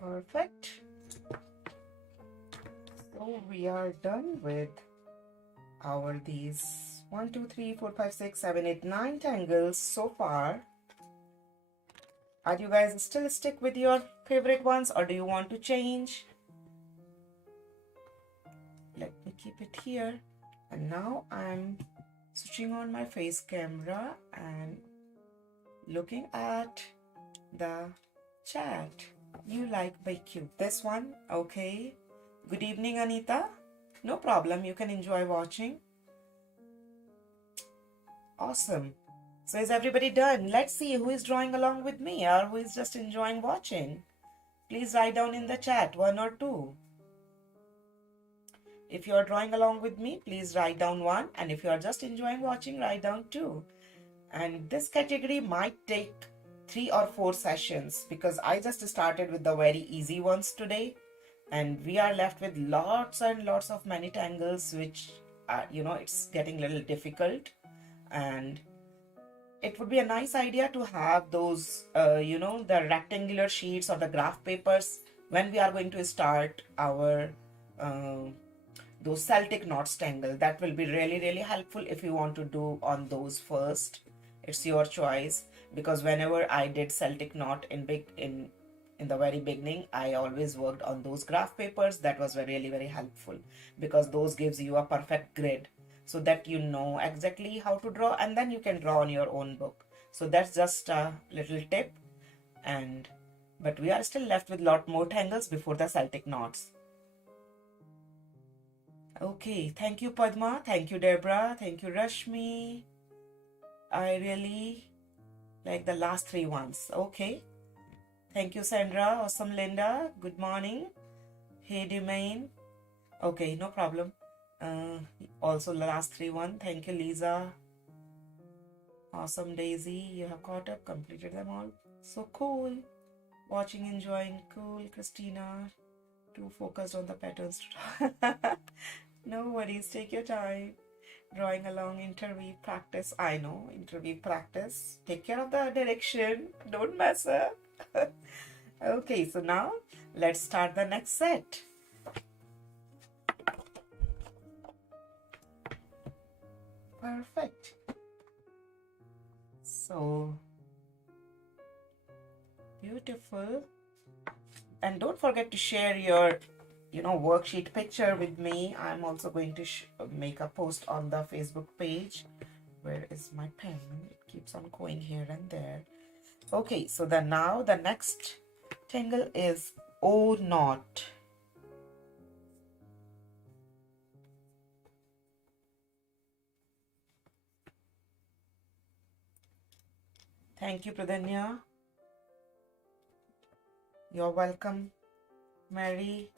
Perfect. So we are done with our these 1, 2, 3, 4, 5, 6, 7, 8, 9 tangles so far. Are you guys still stick with your favorite ones, or do you want to change? Let me keep it here. And now I'm switching on my face camera and looking at the chat. You like Baecube? This one? Okay. Good evening, Anita. No problem. You can enjoy watching. Awesome. So is everybody done? Let's see who is drawing along with me or who is just enjoying watching. Please write down in the chat 1 or 2. If you are drawing along with me, please write down 1. And if you are just enjoying watching, write down 2. And this category might take 3 or 4 sessions because I just started with the very easy ones today. And we are left with lots and lots of many tangles, which, it's getting a little difficult. And it would be a nice idea to have those, the rectangular sheets or the graph papers when we are going to start our those Celtic knots tangle. That will be really, really helpful if you want to do on those first. It's your choice, because whenever I did Celtic knot in the very beginning, I always worked on those graph papers. That was really, very helpful because those gives you a perfect grid so that you know exactly how to draw, and then you can draw on your own book. So that's just a little tip. But we are still left with a lot more tangles before the Celtic knots. Okay, thank you, Padma. Thank you, Deborah. Thank you, Rashmi. I really like the last 3 ones. Okay. Thank you, Sandra. Awesome, Linda. Good morning. Hey, Demain. Okay, no problem. Also, the last 3 one. Thank you, Lisa. Awesome, Daisy. You have caught up, completed them all. So cool. Watching, enjoying. Cool, Christina. Too focused on the patterns. No worries. Take your time. Drawing along, interweave practice. I know, interweave practice. Take care of the direction. Don't mess up. Okay, so now let's start the next set. Perfect. So beautiful. And don't forget to share your worksheet picture with me. I'm also going to make a post on the Facebook page. Where is my pen? It keeps on going here and there. Okay, so now the next tangle is O knot. Thank you, Pradanya. You're welcome, Mary.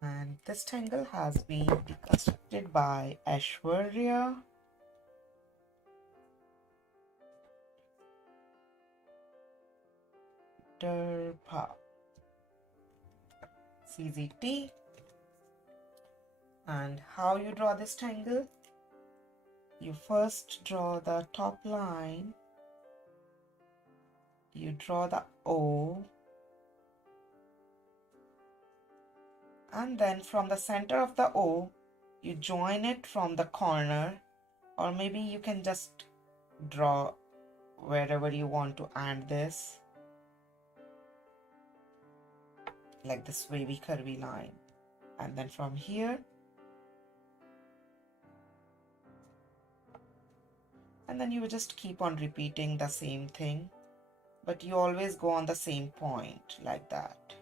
And this tangle has been deconstructed by Aishwarya. Derpa. CZT. And how you draw this tangle? You first draw the top line. You draw the O. And then from the center of the O, you join it from the corner, or maybe you can just draw wherever you want to end this, like this wavy curvy line. And then from here, And then you will just keep on repeating the same thing, but you always go on the same point like that.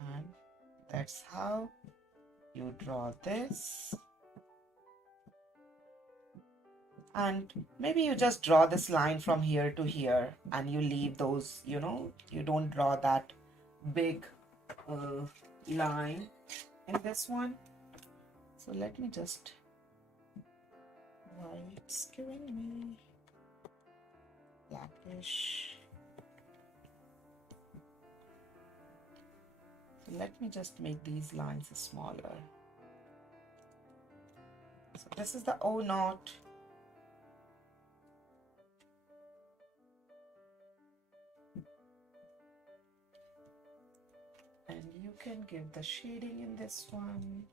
And that's how you draw this. And maybe you just draw this line from here to here and you leave those, you know, you don't draw that big line in this one. So let me just, why it's giving me blackish. So let me just make these lines smaller. So this is the O knot. And you can give the shading in this one.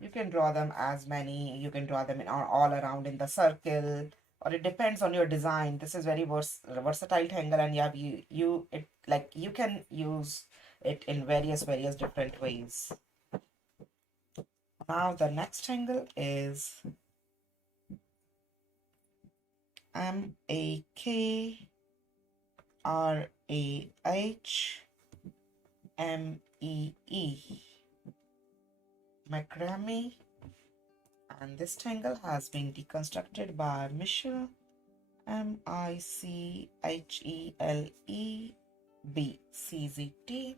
You can draw them as many, you can draw them in all around in the circle, or it depends on your design. This is very versatile tangle, and you can use it in various different ways. Now the next tangle is Mak-Rah-Mee, Mak-Rah-Mee, and this tangle has been deconstructed by McNeil, McHeleb, CZT.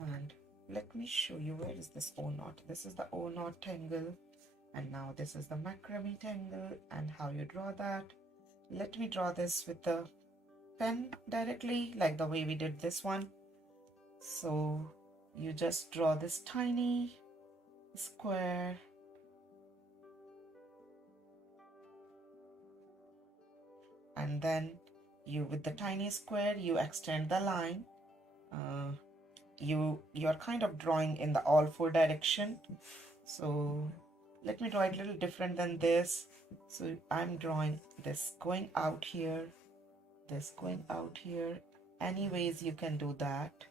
And let me show you, where is this O knot? This is the O knot tangle, and now this is the Mak-Rah-Mee tangle, and how you draw that. Let me draw this with the pen directly, like the way we did this one. So you just draw this tiny square, and then you, with the tiny square, you extend the line. You're kind of drawing in the all four direction. So let me draw it a little different than this. So I'm drawing this going out here, this going out here. Anyways, you can do that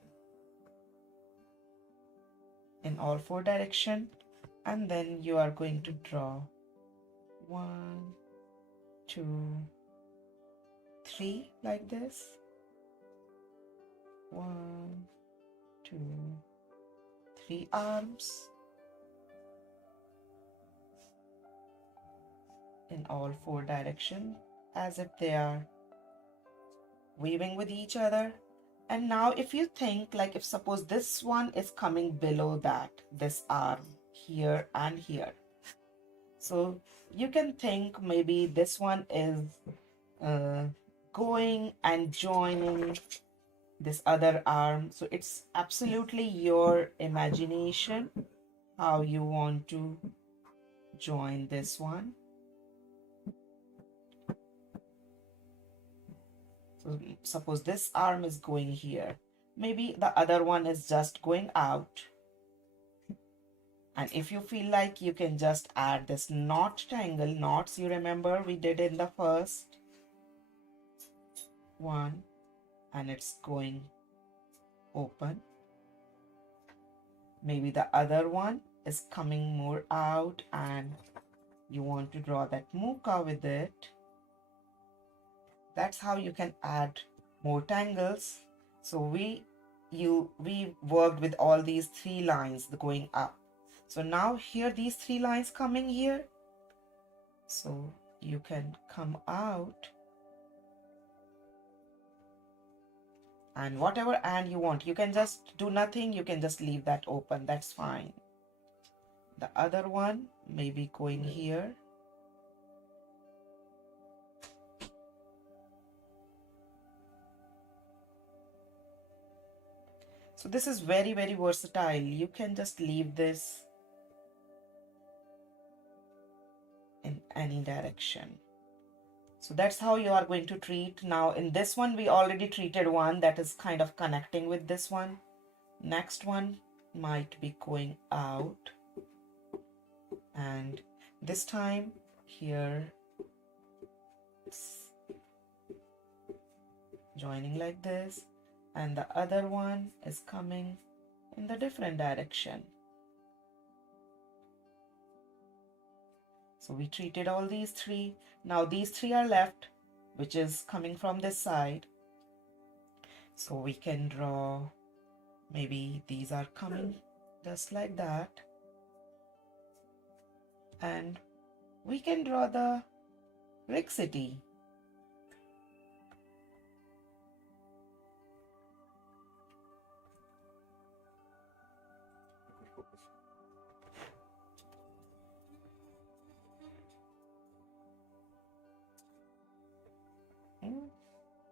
in all four direction, and then you are going to draw 1, 2, 3 like this. 1, 2, 3 arms in all four directions, as if they are weaving with each other. And now if you think, like, if suppose this one is coming below that, this arm here and here, so you can think maybe this one is going and joining this other arm. So it's absolutely your imagination how you want to join this one. So suppose this arm is going here, maybe the other one is just going out. And if you feel like, you can just add this knot tangle. Knots, you remember we did in the first one, and it's going open. Maybe the other one is coming more out and you want to draw that muka with it. That's how you can add more tangles. So we worked with all these 3 lines going up. So now here these 3 lines coming here. So you can come out and whatever and you want, you can just do nothing, you can just leave that open, that's fine. The other one maybe going here. So this is very, very versatile. You can just leave this in any direction. So that's how you are going to treat. Now in this one, we already treated one that is kind of connecting with this one. Next one might be going out. And this time here, it's joining like this. And the other one is coming in the different direction. So we treated all these 3. Now these 3 are left, which is coming from this side. So we can draw, maybe these are coming just like that. And we can draw the Rixity.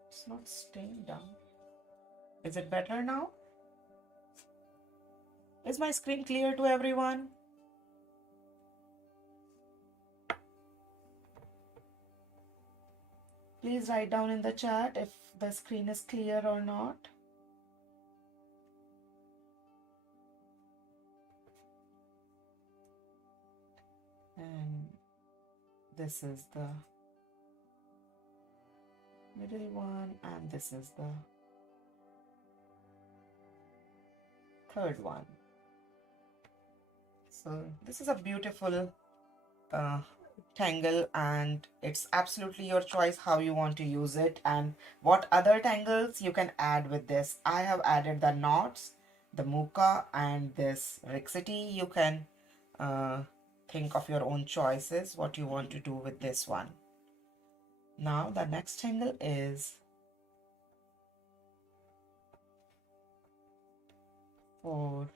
It's not staying down. Is it better now? Is my screen clear to everyone? Please write down in the chat if the screen is clear or not. And this is the middle one, and this is the third one. So this is a beautiful tangle, and it's absolutely your choice how you want to use it and what other tangles you can add with this. I have added the knots, the muka, and this Rixity. You can think of your own choices what you want to do with this one. Now the next tangle is Forwings.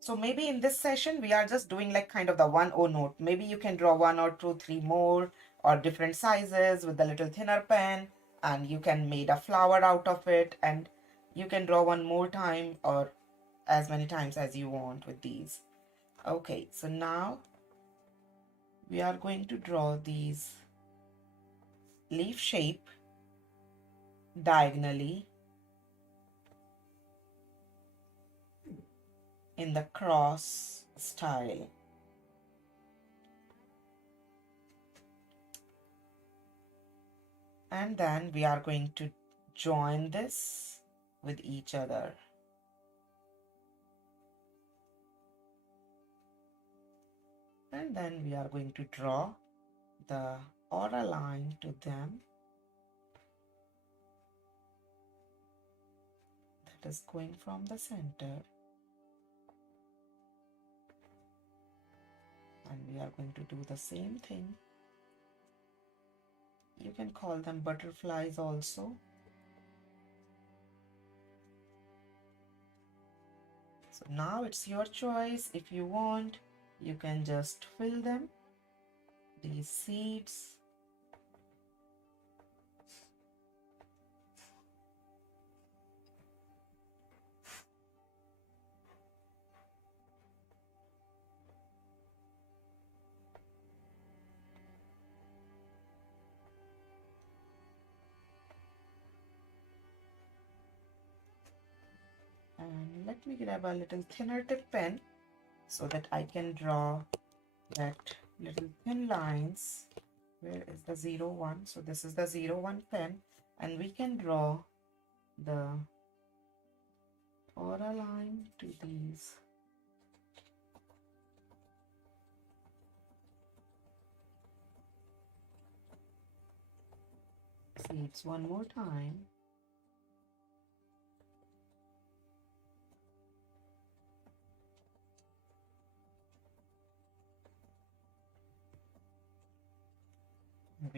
So maybe in this session, we are just doing like kind of the 1-0 note. Maybe you can draw 1 or 2, 3 more or different sizes with the little thinner pen, and you can make a flower out of it, and you can draw one more time or as many times as you want with these. Okay, so now we are going to draw these leaf shape diagonally in the cross style. And then we are going to join this with each other. And then we are going to draw the aura line to them that is going from the center. And we are going to do the same thing. You can call them butterflies also. So now it's your choice. If you want, you can just fill them, these seeds. And let me grab a little thinner tip pen so that I can draw that little thin lines. Where is the 01? So this is the 01 pen, and we can draw the aura line to these seeds one more time.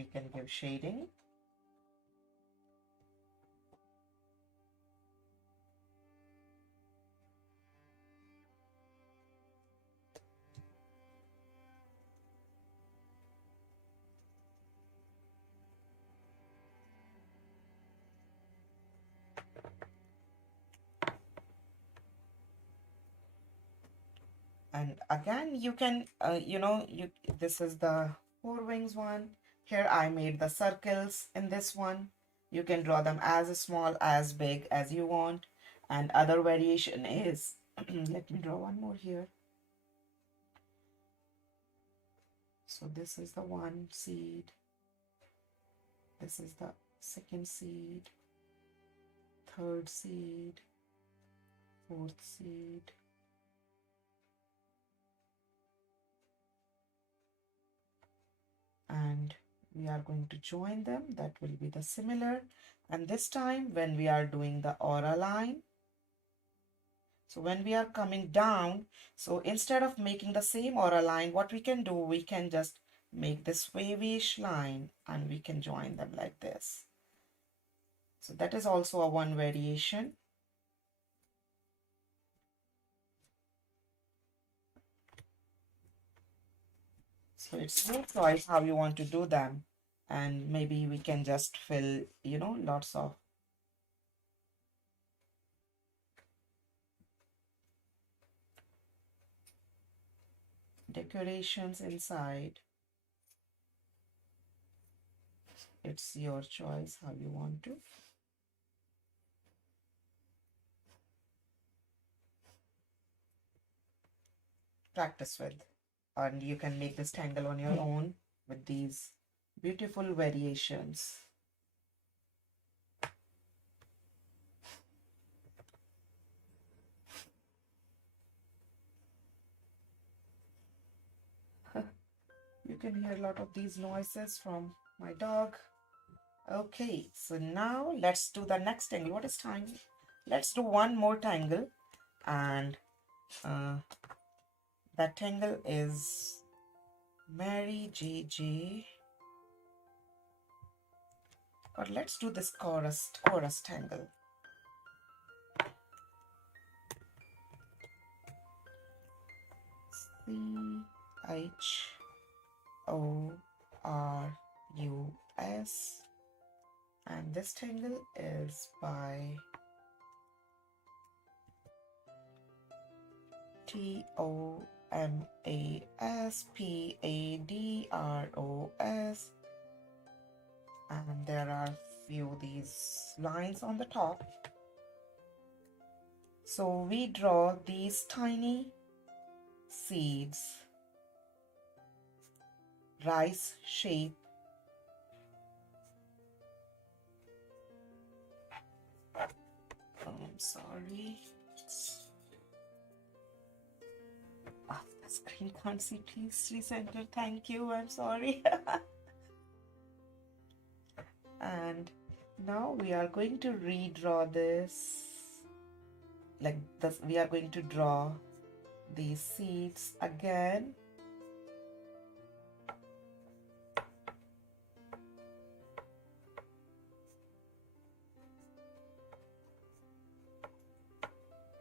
we can give shading. And again, you can, this is the Forwings one. Here I made the circles in this one. You can draw them as small, as big as you want. And other variation is, let me draw one more here. So this is the one seed. This is the second seed, third seed, fourth seed. And we are going to join them. That will be the similar. And this time when we are doing the aura line, so when we are coming down, so instead of making the same aura line, what we can do, we can just make this wavyish line and we can join them like this. So that is also a one variation. So it's your choice how you want to do them. And maybe we can just fill, lots of decorations inside. It's your choice how you want to. Practice with. And you can make this tangle on your own with these beautiful variations. You can hear a lot of these noises from my dog. Okay, so now let's do the next tangle. What is time? Let's do one more tangle, and that tangle is Mary JJ. Or let's do this chorus tangle. CHORUS, and this tangle is by TOMASPADROS, and there are few these lines on the top. So we draw these tiny seeds, rice shape. I'm sorry. Oh, the screen can't see. Please recenter. Thank you. I'm sorry. And now we are going to redraw this. Like this, we are going to draw these seeds again.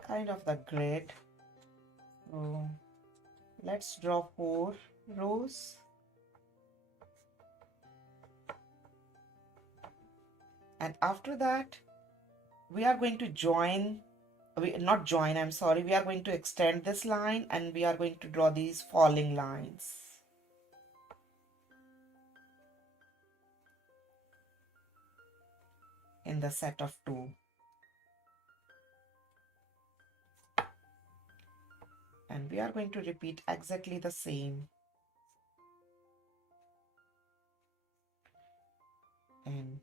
Kind of the grid. So let's draw 4 rows. And after that, we are going to join, we are going to extend this line and we are going to draw these falling lines. In the set of 2. And we are going to repeat exactly the same in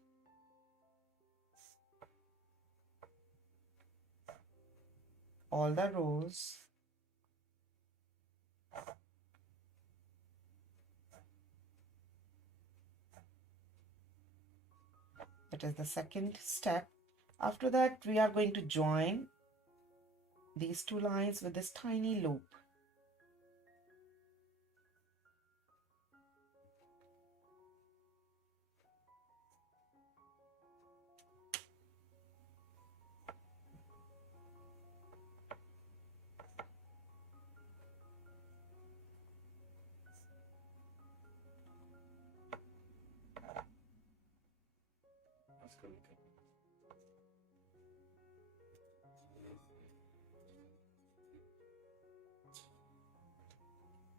all the rows. That is the second step. After that, we are going to join these 2 lines with this tiny loop.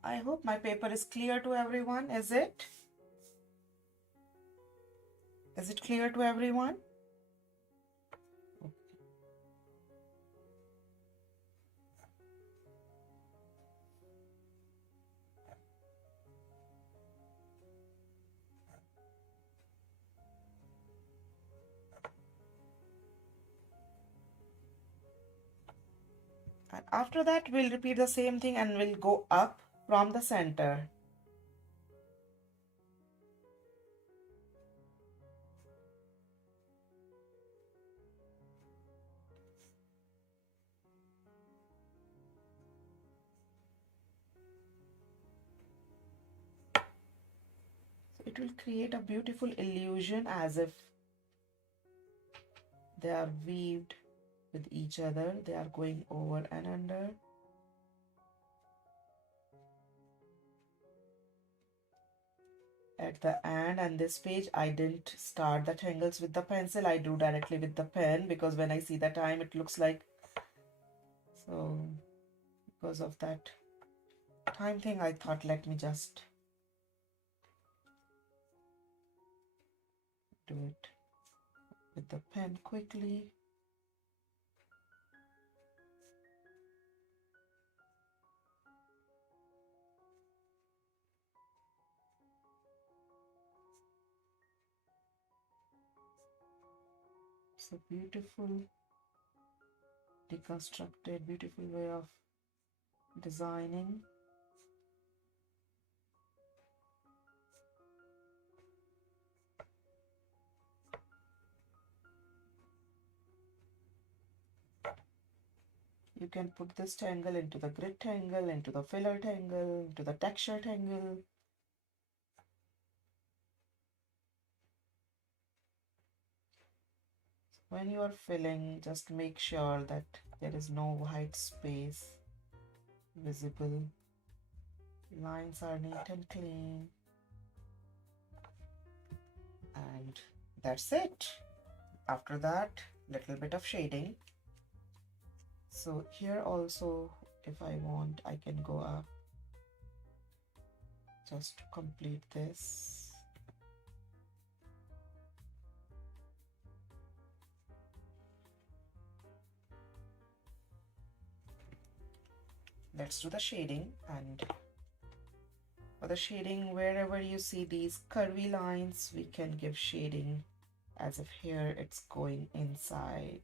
I hope my paper is clear to everyone. Is it? Is it clear to everyone? And after that, we'll repeat the same thing and we'll go up from the center. So it will create a beautiful illusion as if they are weaved with each other. They are going over and under. At the end and this page, I didn't start the tangles with the pencil. I do directly with the pen because when I see the time, it looks like, so because of that time thing, I thought let me just do it with the pen quickly. It's a beautiful deconstructed, beautiful way of designing. You can put this tangle into the grid tangle, into the filler tangle, into the texture tangle. When you are filling, just make sure that there is no white space visible. Lines are neat and clean. And that's it. After that, little bit of shading. So here also, if I want, I can go up just to complete this. Let's do the shading. And for the shading, wherever you see these curvy lines, we can give shading as if here it's going inside.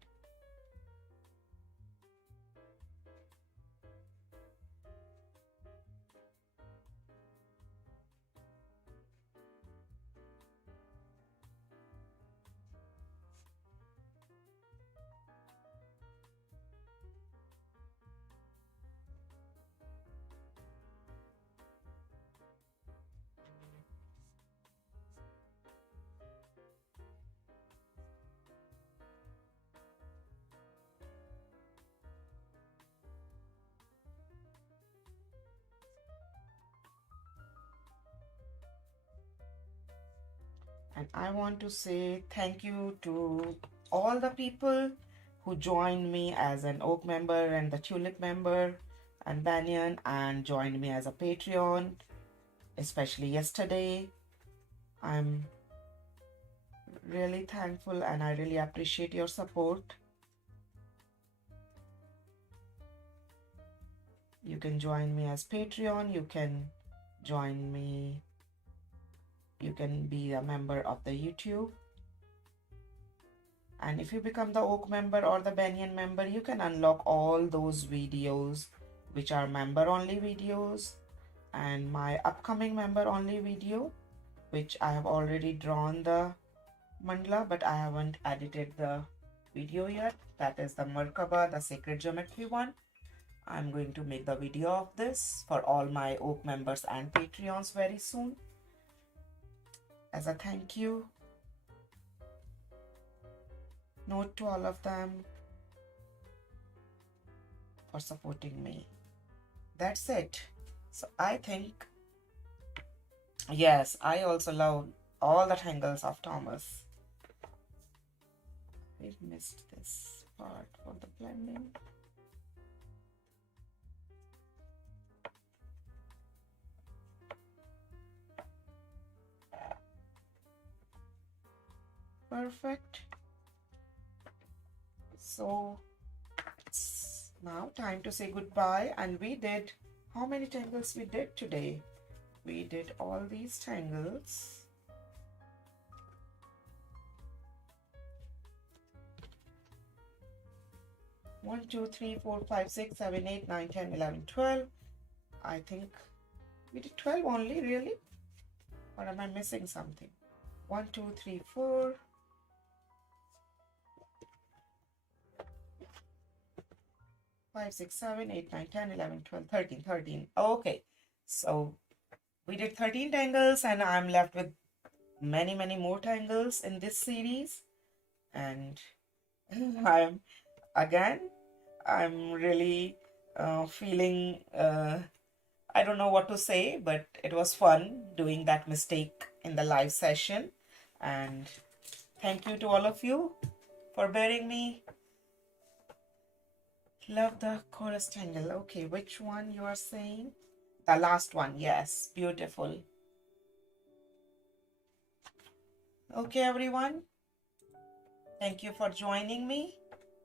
And I want to say thank you to all the people who joined me as an Oak member and the Tulip member and Banyan and joined me as a Patreon, especially yesterday. I'm really thankful and I really appreciate your support. You can join me as Patreon, you can join me, you can be a member of the YouTube. And if you become the Oak member or the Banyan member, you can unlock all those videos which are member only videos and my upcoming member only video, which I have already drawn the mandala, but I haven't edited the video yet. That is the Merkaba, the sacred geometry one. I'm going to make the video of this for all my Oak members and Patreons very soon as a thank you note to all of them for supporting me. That's it. So I think, yes, I also love all the tangles of Thomas. We've missed this part for the blending. Perfect. So it's now time to say goodbye, and we did, how many tangles we did today? We did all these tangles. 1, 2, 3, 4, 5, 6, 7, 8, 9, 10, 11, 12. I think we did 12 only, really? Or am I missing something? 1, 2, 3, 4. 5, 6, 7, 8, 9, 10, 11, 12, 13, 13. Okay, so we did 13 tangles, and I'm left with many, many more tangles in this series. And I'm really feeling, I don't know what to say, but it was fun doing that mistake in the live session. And thank you to all of you for bearing me. Love the chorus tangle. Okay, which one you are saying? The last one. Yes, beautiful. Okay, everyone. Thank you for joining me.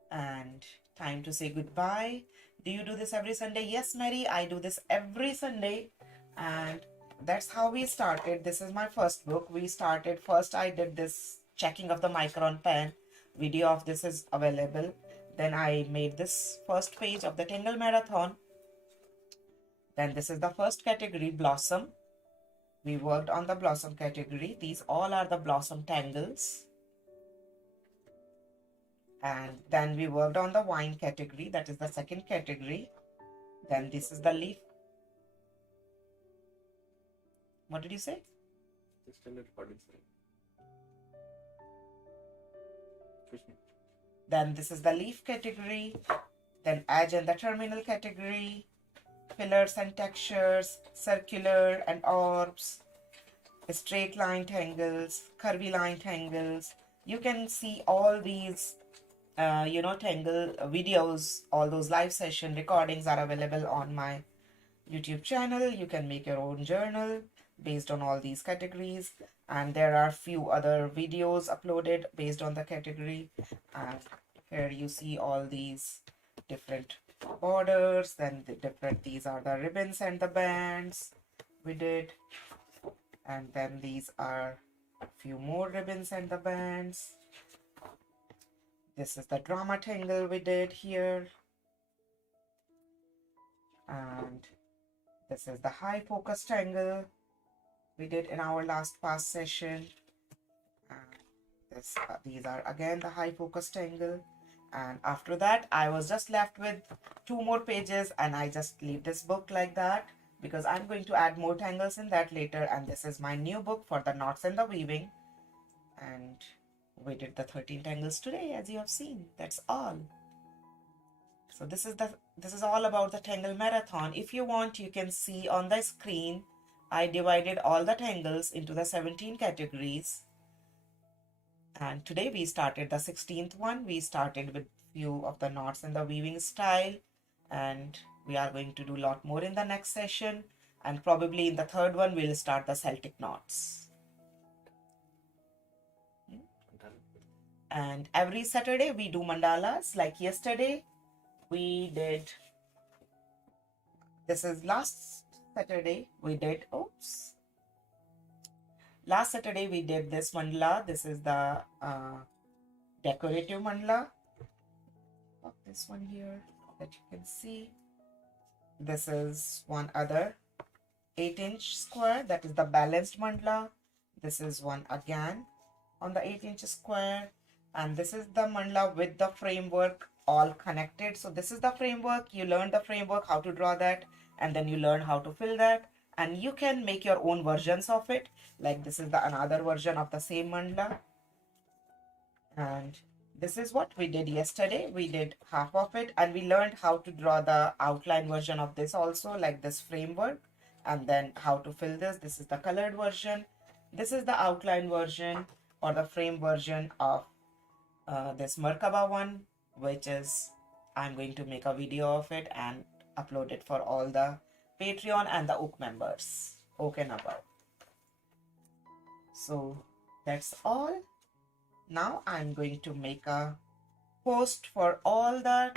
And time to say goodbye. Do you do this every Sunday? Yes, Mary, I do this every Sunday. And that's how we started. This is my first book. We started first, I did this checking of the micron pen. Video of this is available. Then I made this first page of the Tangle Marathon. Then this is the first category, Blossom. We worked on the Blossom category. These all are the Blossom tangles. And then we worked on the Vine category. That is the second category. Then this is the leaf. What did you say? Just tell it what it's saying. Then this is the leaf category. Then edge and the terminal category. Fillers and textures, circular and orbs, straight line tangles, curvy line tangles. You can see all these tangle videos. All those live session recordings are available on my YouTube channel. You can make your own journal based on all these categories, and there are few other videos uploaded based on the category. And here you see all these different borders. Then these are the ribbons and the bands we did, and then these are a few more ribbons and the bands. This is the drama tangle we did here, and this is the high focus tangle we did in our last past session. And these are again the high focus tangle. And after that, I was just left with 2 more pages, and I just leave this book like that because I'm going to add more tangles in that later. And this is my new book for the knots and the weaving. And we did the 13 tangles today, as you have seen. That's all. So this is all about the Tangle Marathon. If you want, you can see on the screen, I divided all the tangles into the 17 categories. And today we started the 16th one. We started with few of the knots and the weaving style, and we are going to do a lot more in the next session, and probably in the third one we'll start the Celtic knots. And every Saturday we do mandalas. Like yesterday we did, this is last Saturday we did, last Saturday we did this mandala. This is the decorative mandala. Pop this one here that you can see. This is one other 8-inch square, that is the balanced mandala. This is one again on the 8-inch square, and this is the mandala with the framework all connected. So this is the framework. You learn the framework, how to draw that, and then you learn how to fill that, and you can make your own versions of it. Like this is the another version of the same mandala. And this is what we did yesterday. We did half of it, and we learned how to draw the outline version of this also, like this framework, and then how to fill this. This is the colored version. This is the outline version or the frame version of this Merkaba one, which is I'm going to make a video of it and upload it for all the Patreon and the Oak members, Oak and above. So that's all. Now I'm going to make a post for all the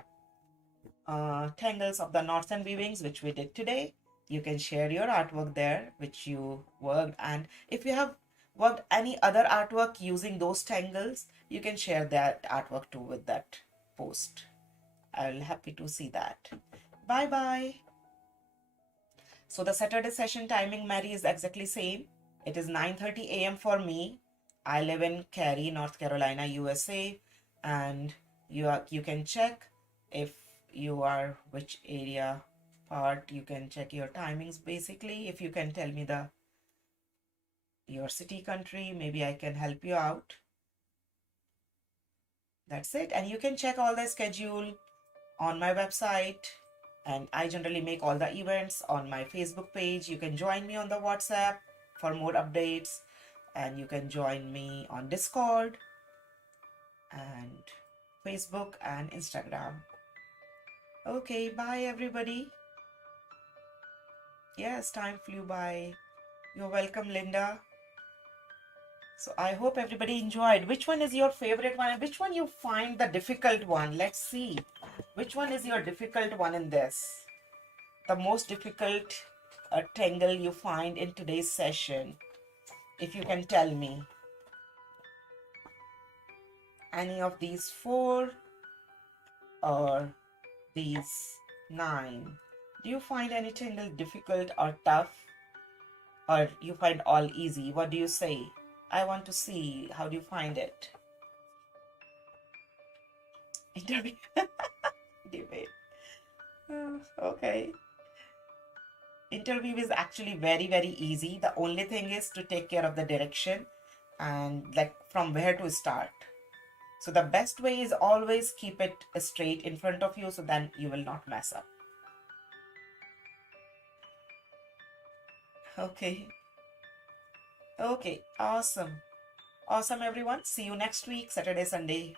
tangles of the knots and weavings which we did today. You can share your artwork there which you worked, and if you have worked any other artwork using those tangles, you can share that artwork too with that post. I'll be happy to see that. Bye bye. So the Saturday session timing, Mary, is exactly same. It is 9:30 a.m. for me. I live in Cary, North Carolina, USA, and you can check if you are which area part. You can check your timings basically. If you can tell me your city, country, maybe I can help you out. That's it. And you can check all the schedule on my website, and I generally make all the events on my Facebook page. You can join me on the WhatsApp for more updates, and you can join me on Discord and Facebook and Instagram. Okay, bye everybody. Yes, time flew by. You're welcome, Linda. So I hope everybody enjoyed. Which one is your favorite one, and which one you find the difficult one? Let's see. Which one is your difficult one in this? The most difficult tangle you find in today's session, if you can tell me. Any of these 4 or these 9? Do you find any tangle difficult or tough, or you find all easy? What do you say? I want to see how do you find it. Interweave. Debate. Okay. Interweave is actually very, very easy. The only thing is to take care of the direction and like from where to start. So the best way is always keep it straight in front of you, so then you will not mess up. Okay. Okay, awesome. Awesome, everyone. See you next week, Saturday, Sunday.